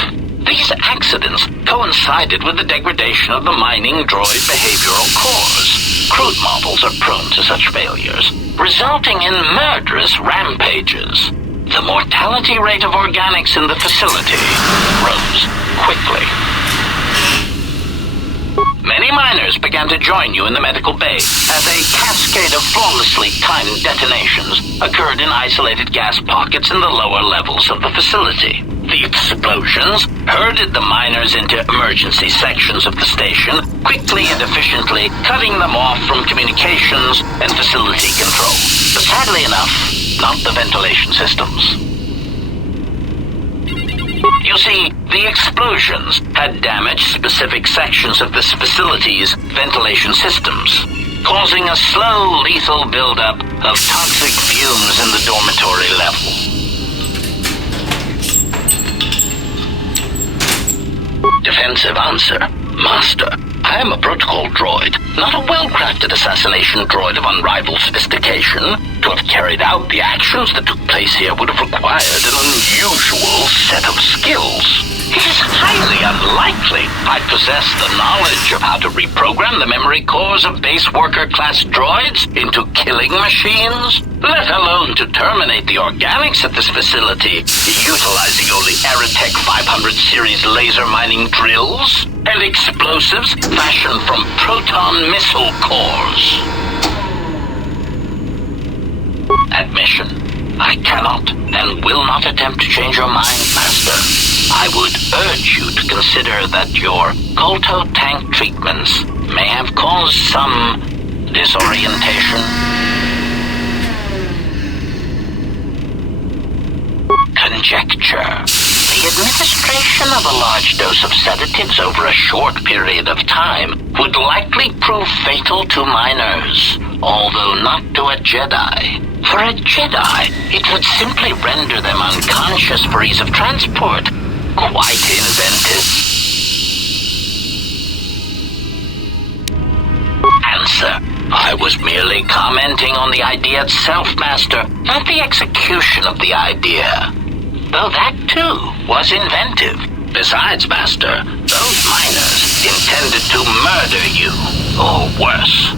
These accidents coincided with the degradation of the mining droid behavioral cores. Crude models are prone to such failures, resulting in murderous rampages. The mortality rate of organics in the facility rose quickly. Many miners began to join you in the medical bay as a cascade of flawlessly timed detonations occurred in isolated gas pockets in the lower levels of the facility. The explosions herded the miners into emergency sections of the station, quickly and efficiently cutting them off from communications and facility control. But sadly enough, not the ventilation systems. You see, the explosions had damaged specific sections of this facility's ventilation systems, causing a slow, lethal buildup of toxic fumes in the dormitory level. Defensive answer. Master, I am a protocol droid, not a well-crafted assassination droid of unrivaled sophistication. To have carried out the actions that took place here would have required an unusual set of skills. It is highly unlikely I possess the knowledge of how to reprogram the memory cores of base worker-class droids into killing machines, let alone to terminate the organics at this facility, utilizing only Aerotech 500 series laser mining drills and explosives fashioned from proton missile cores. Admission. I cannot and will not attempt to change your mind, Master. I would urge you to consider that your Kotor tank treatments may have caused some disorientation. Conjecture. The administration of a large dose of sedatives over a short period of time would likely prove fatal to miners, although not to a Jedi. For a Jedi, it would simply render them unconscious for ease of transport. Quite inventive. Answer. I was merely commenting on the idea itself, Master, not the execution of the idea. Though that, too, was inventive. Besides, Master, those miners intended to murder you, or worse.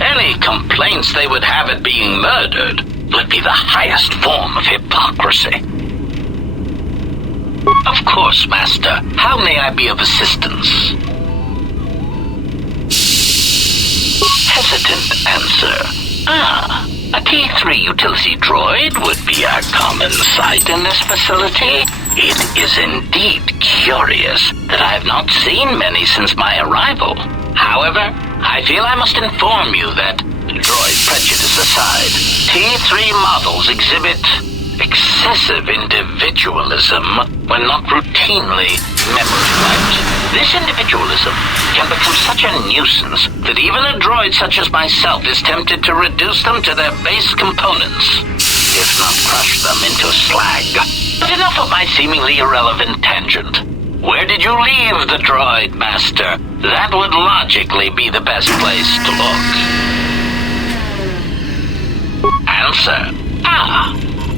Any complaints they would have at being murdered would be the highest form of hypocrisy. Of course, Master. How may I be of assistance? Hesitant answer. A T3 utility droid would be a common sight in this facility. It is indeed curious that I have not seen many since my arrival. However, I feel I must inform you that, droid prejudice aside, T3 models exhibit excessive individualism when not routinely memory wiped. This individualism can become such a nuisance that even a droid such as myself is tempted to reduce them to their base components, if not crush them into slag. But enough of my seemingly irrelevant tangent. Where did you leave the droid, Master? That would logically be the best place to look. Answer.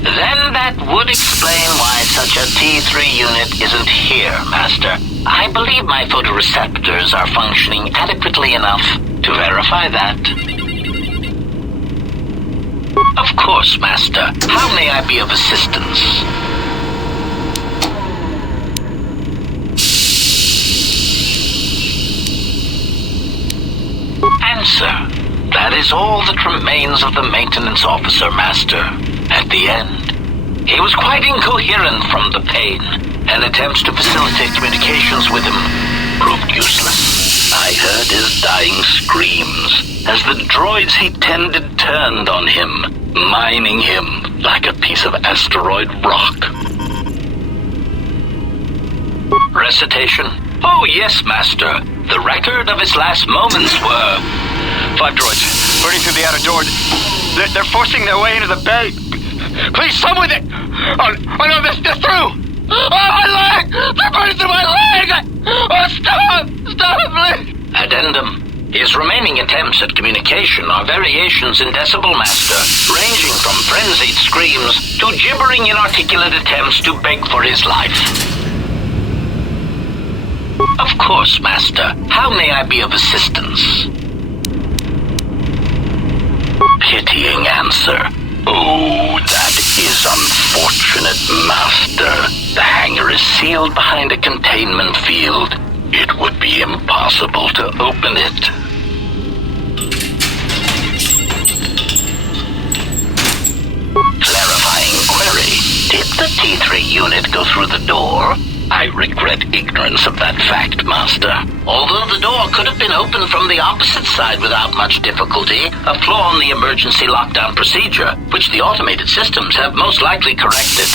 Then that would explain why such a T3 unit isn't here, Master. I believe my photoreceptors are functioning adequately enough to verify that. Of course, Master. How may I be of assistance? Answer. That is all that remains of the maintenance officer, Master. At the end, he was quite incoherent from the pain, and attempts to facilitate communications with him proved useless. I heard his dying screams as the droids he tended turned on him, mining him like a piece of asteroid rock. Recitation? Oh, yes, Master. The record of his last moments were... 5 droids, burning through the outer door. They're forcing their way into the bay. Please, some with it! Oh no, they're through! Oh, my leg! They're burning through my leg! Oh, stop! Stop, please! Addendum. His remaining attempts at communication are variations in Decibel Master, ranging from frenzied screams to gibbering inarticulate attempts to beg for his life. Of course, Master. How may I be of assistance? Pitying answer. Oh, that is unfortunate, Master. The hangar is sealed behind a containment field. It would be impossible to open it. Clarifying query. Did the T3 unit go through the door? I regret ignorance of that fact, Master. Although the door could have been opened from the opposite side without much difficulty, a flaw in the emergency lockdown procedure, which the automated systems have most likely corrected.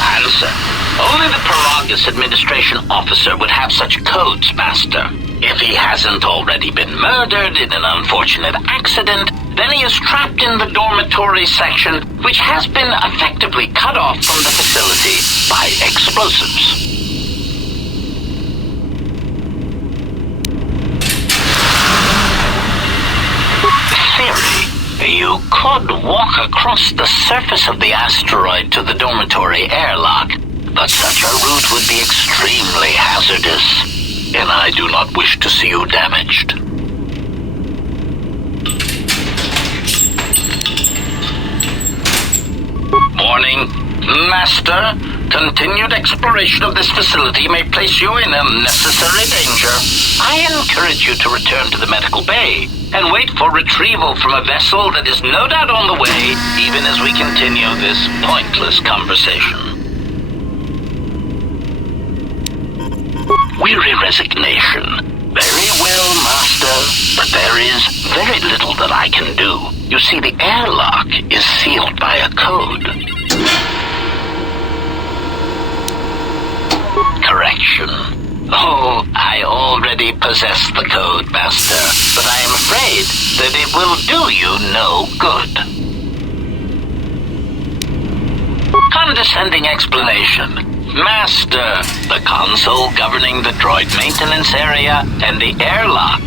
Answer. Only the Paragus administration officer would have such codes, Master. If he hasn't already been murdered in an unfortunate accident, then he is trapped in the dormitory section, which has been effectively cut off from the facility by explosives. Theory. You could walk across the surface of the asteroid to the dormitory airlock, but such a route would be extremely hazardous, and I do not wish to see you damaged. Warning, Master. Continued exploration of this facility may place you in unnecessary danger. I encourage you to return to the medical bay and wait for retrieval from a vessel that is no doubt on the way, even as we continue this pointless conversation. Weary resignation. Very well, Master, but there is very little that I can do. You see, the airlock is sealed by a code. Correction. Oh, I already possess the code, Master, but I am afraid that it will do you no good. Condescending explanation. Master, the console governing the droid maintenance area and the airlock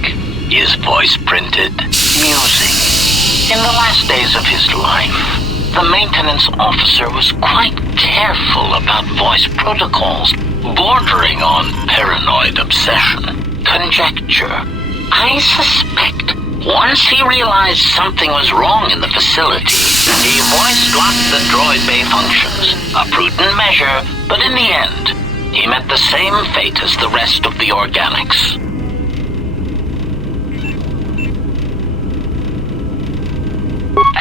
is voice-printed music. In the last days of his life, the maintenance officer was quite careful about voice protocols, bordering on paranoid obsession. Conjecture. I suspect Once he realized something was wrong in the facility, he voice-locked the droid bay functions. A prudent measure, but in the end, he met the same fate as the rest of the organics.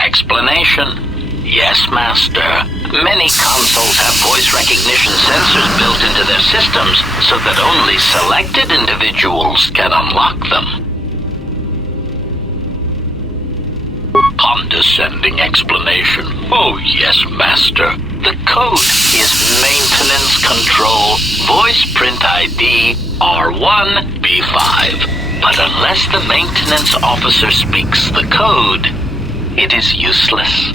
Explanation. Yes, Master. Many consoles have voice recognition sensors built into their systems so that only selected individuals can unlock them. Condescending explanation. Oh, yes, Master. The code is maintenance control, voice print ID R1B5. But unless the maintenance officer speaks the code, it is useless.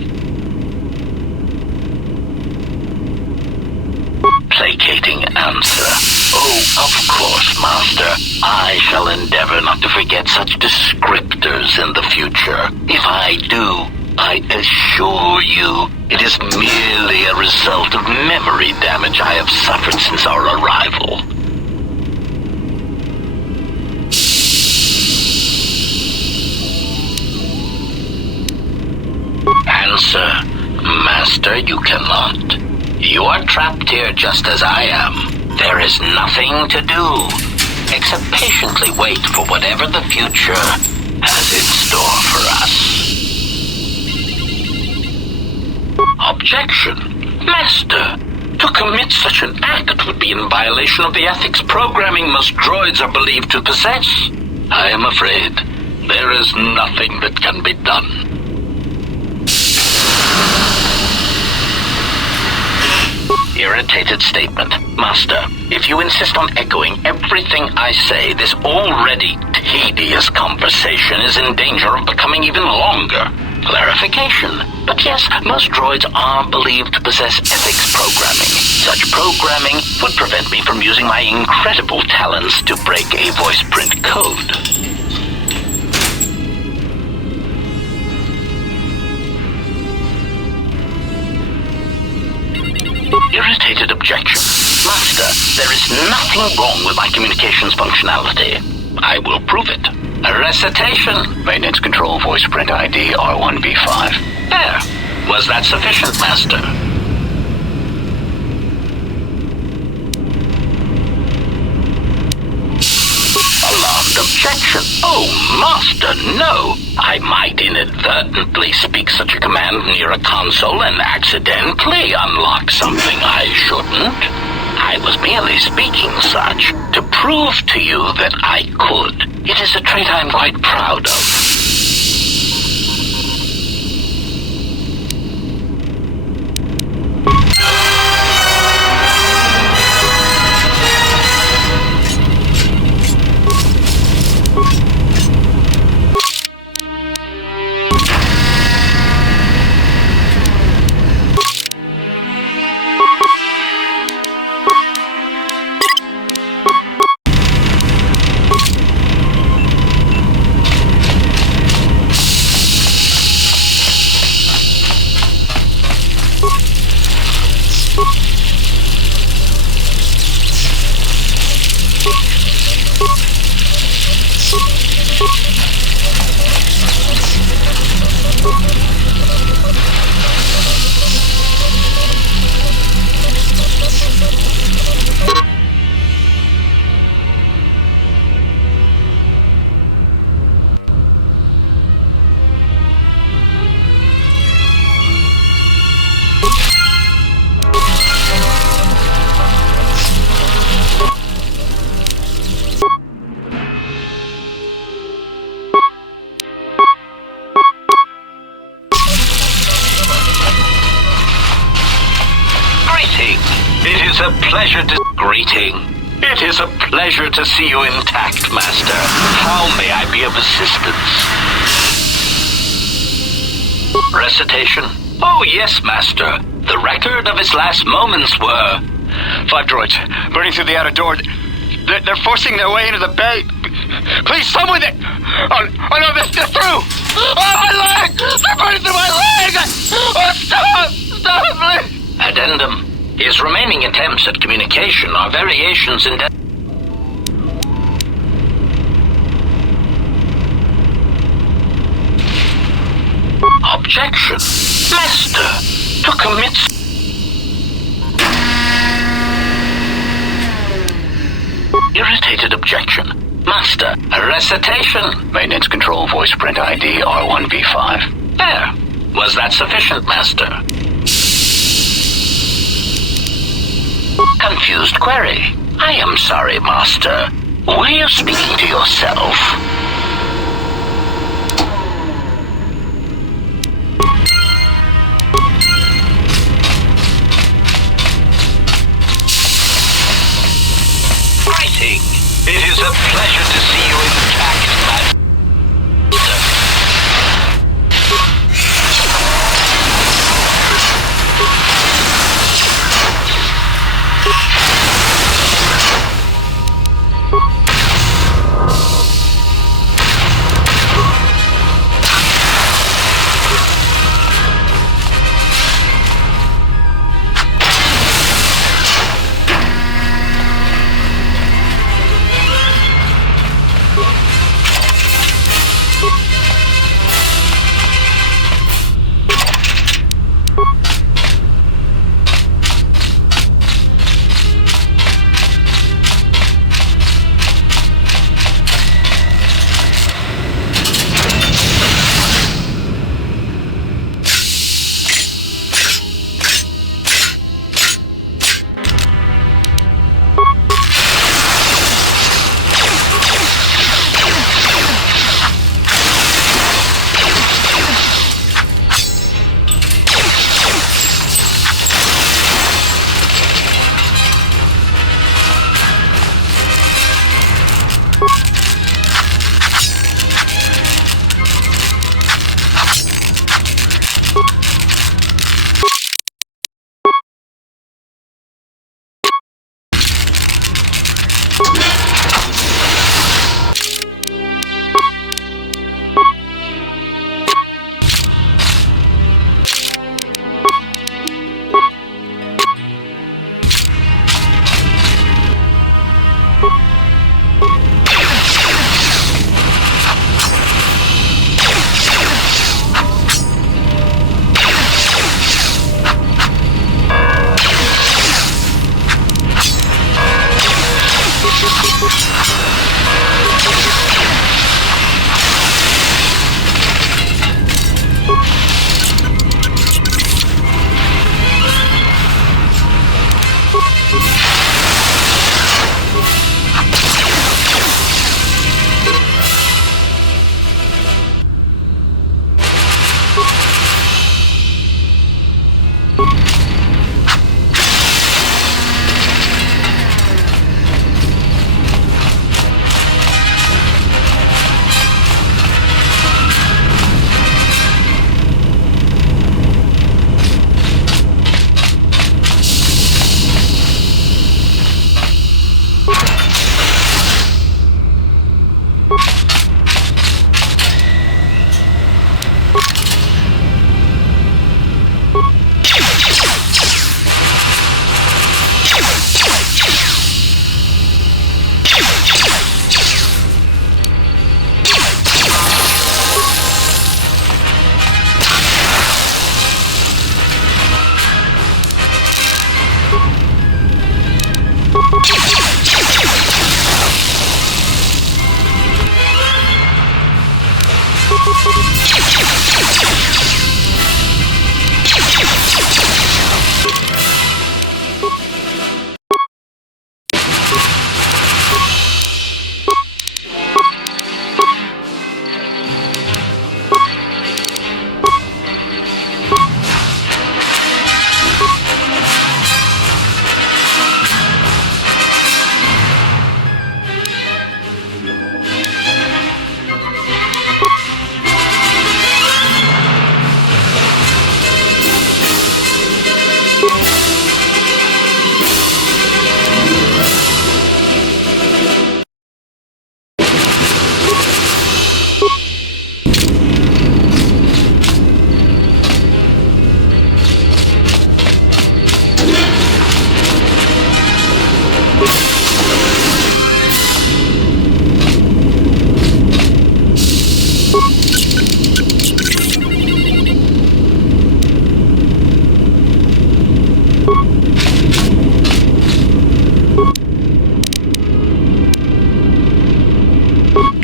Placating answer. Oh, of course, Master. I shall endeavor not to forget such descriptors in the future. If I do, I assure you, it is merely a result of memory damage I have suffered since our arrival. Answer. Master, you cannot. You are trapped here just as I am. There is nothing to do, except patiently wait for whatever the future has in store for us. Objection. Master, to commit such an act would be in violation of the ethics programming most droids are believed to possess. I am afraid there is nothing that can be done. Irritated statement. Master, if you insist on echoing everything I say, this already tedious conversation is in danger of becoming even longer. Clarification. But yes, most droids are believed to possess ethics programming. Such programming would prevent me from using my incredible talents to break a voice print code. Irritated objection. Master, there is nothing wrong with my communications functionality. I will prove it. A recitation. Maintenance control voice print ID R1B5. There. Was that sufficient, Master? Alarmed objection. Oh, Master, no. I might inadvertently speak such a command near a console and accidentally unlock something I shouldn't. I was merely speaking such to prove to you that I could. It is a trait I'm quite proud of. It is a pleasure to see you intact, Master. How may I be of assistance? Recitation. Oh, yes, Master. The record of his last moments were... 5 droids, burning through the outer door. They're forcing their way into the bay. Please, someone that... Oh, no, they're through! Oh, my leg! They're burning through my leg! Oh, stop, please! Addendum. His remaining attempts at communication are variations in... objection. Master, to commit... Irritated objection. Master, a recitation. Maintenance control voice print ID R1V5. There. Was that sufficient, Master? Confused query. I am sorry, Master. Were you speaking to yourself? Greeting. It is a pleasure to see you intact, Master.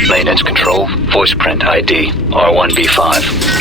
Maintenance control, voice print ID, R1B5.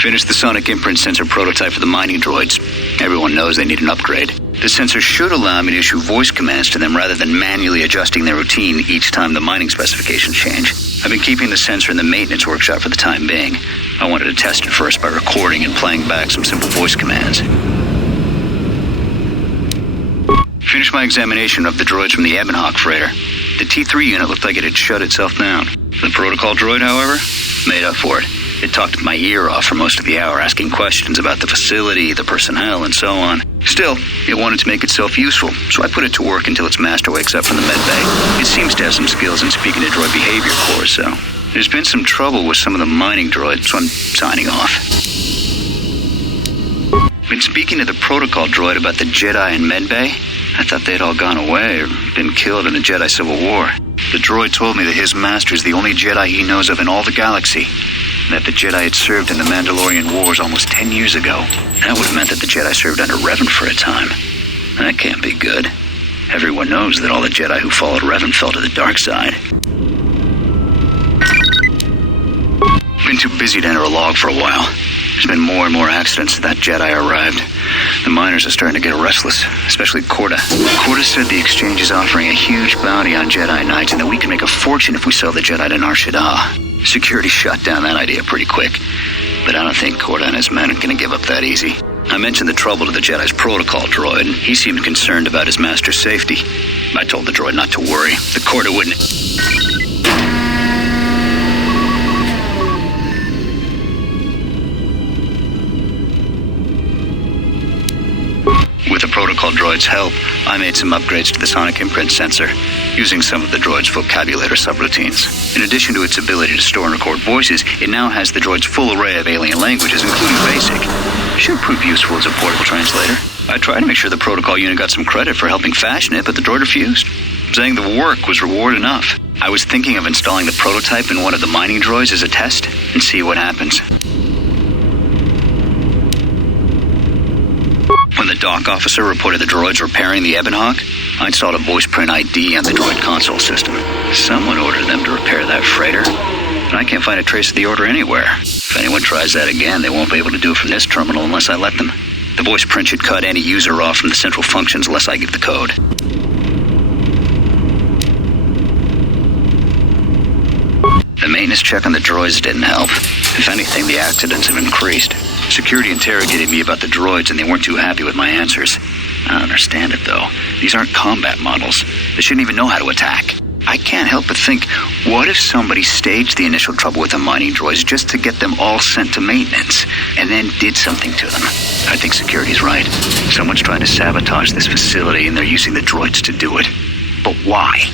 Finished the sonic imprint sensor prototype for the mining droids. Everyone knows they need an upgrade. The sensor should allow me to issue voice commands to them rather than manually adjusting their routine each time the mining specifications change. I've been keeping the sensor in the maintenance workshop for the time being. I wanted to test it first by recording and playing back some simple voice commands. Finished my examination of the droids from the Ebonhawk freighter. The T3 unit looked like it had shut itself down. The protocol droid, however, made up for it. It talked my ear off for most of the hour, asking questions about the facility, the personnel, and so on. Still, it wanted to make itself useful, so I put it to work until its master wakes up from the medbay. It seems to have some skills in speaking to droid behavior cores, so there's been some trouble with some of the mining droids, so I'm signing off. Been speaking to the protocol droid about the Jedi in medbay. I thought they'd all gone away or been killed in the Jedi Civil War. The droid told me that his master is the only Jedi he knows of in all the galaxy, and that the Jedi had served in the Mandalorian Wars almost 10 years ago. That would have meant that the Jedi served under Revan for a time. That can't be good. Everyone knows that all the Jedi who followed Revan fell to the Darkside. Been too busy to enter a log for a while. There's been more and more accidents since that Jedi arrived. The miners are starting to get restless, especially Korta. Korta said the exchange is offering a huge bounty on Jedi Knights and that we can make a fortune if we sell the Jedi to Nar Shaddaa. Security shot down that idea pretty quick, but I don't think Korta and his men are going to give up that easy. I mentioned the trouble to the Jedi's protocol droid, and he seemed concerned about his master's safety. I told the droid not to worry. The Korta wouldn't... With the protocol droid's help, I made some upgrades to the sonic imprint sensor, using some of the droid's vocabulator subroutines. In addition to its ability to store and record voices, it now has the droid's full array of alien languages, including Basic. Should prove useful as a portable translator. I tried to make sure the protocol unit got some credit for helping fashion it, but the droid refused, saying the work was reward enough. I was thinking of installing the prototype in one of the mining droids as a test, and see what happens. When the dock officer reported the droids repairing the Ebonhawk, I installed a voice print ID on the droid console system. Someone ordered them to repair that freighter, and I can't find a trace of the order anywhere. If anyone tries that again, they won't be able to do it from this terminal unless I let them. The voice print should cut any user off from the central functions unless I give the code. The maintenance check on the droids didn't help. If anything, the accidents have increased. Security interrogated me about the droids and they weren't too happy with my answers. I don't understand it, though. These aren't combat models. They shouldn't even know how to attack. I can't help but think, what if somebody staged the initial trouble with the mining droids just to get them all sent to maintenance, and then did something to them? I think security's right. Someone's trying to sabotage this facility and they're using the droids to do it. But why?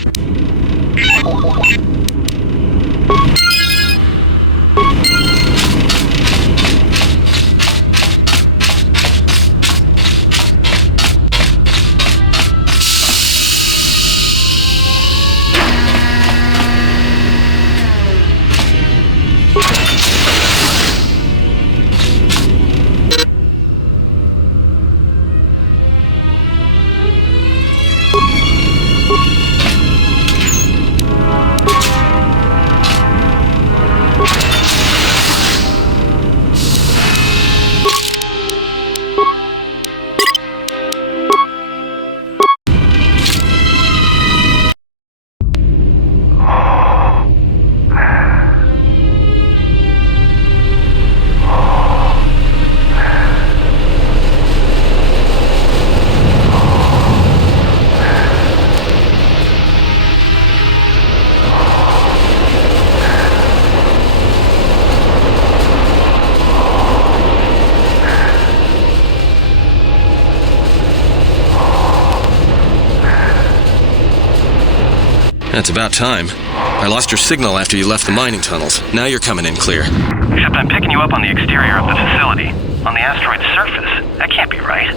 That's about time. I lost your signal after you left the mining tunnels. Now you're coming in clear. Except I'm picking you up on the exterior of the facility, on the asteroid's surface. That can't be right.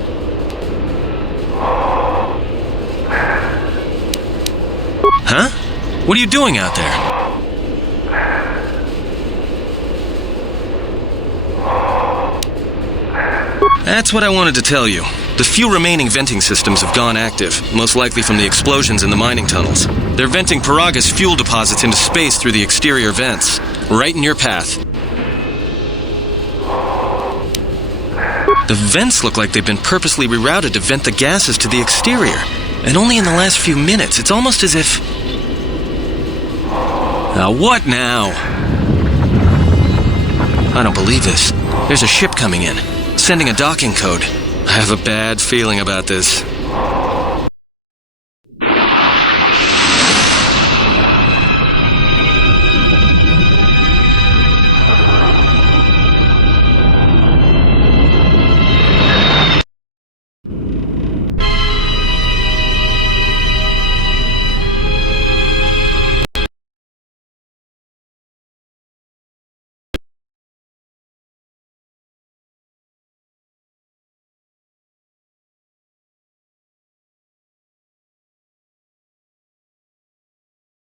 Huh? What are you doing out there? That's what I wanted to tell you. The few remaining venting systems have gone active, most likely from the explosions in the mining tunnels. They're venting Paraga's fuel deposits into space through the exterior vents, right in your path. The vents look like they've been purposely rerouted to vent the gases to the exterior. And only in the last few minutes, it's almost as if... Now what now? I don't believe this. There's a ship coming in, sending a docking code. I have a bad feeling about this.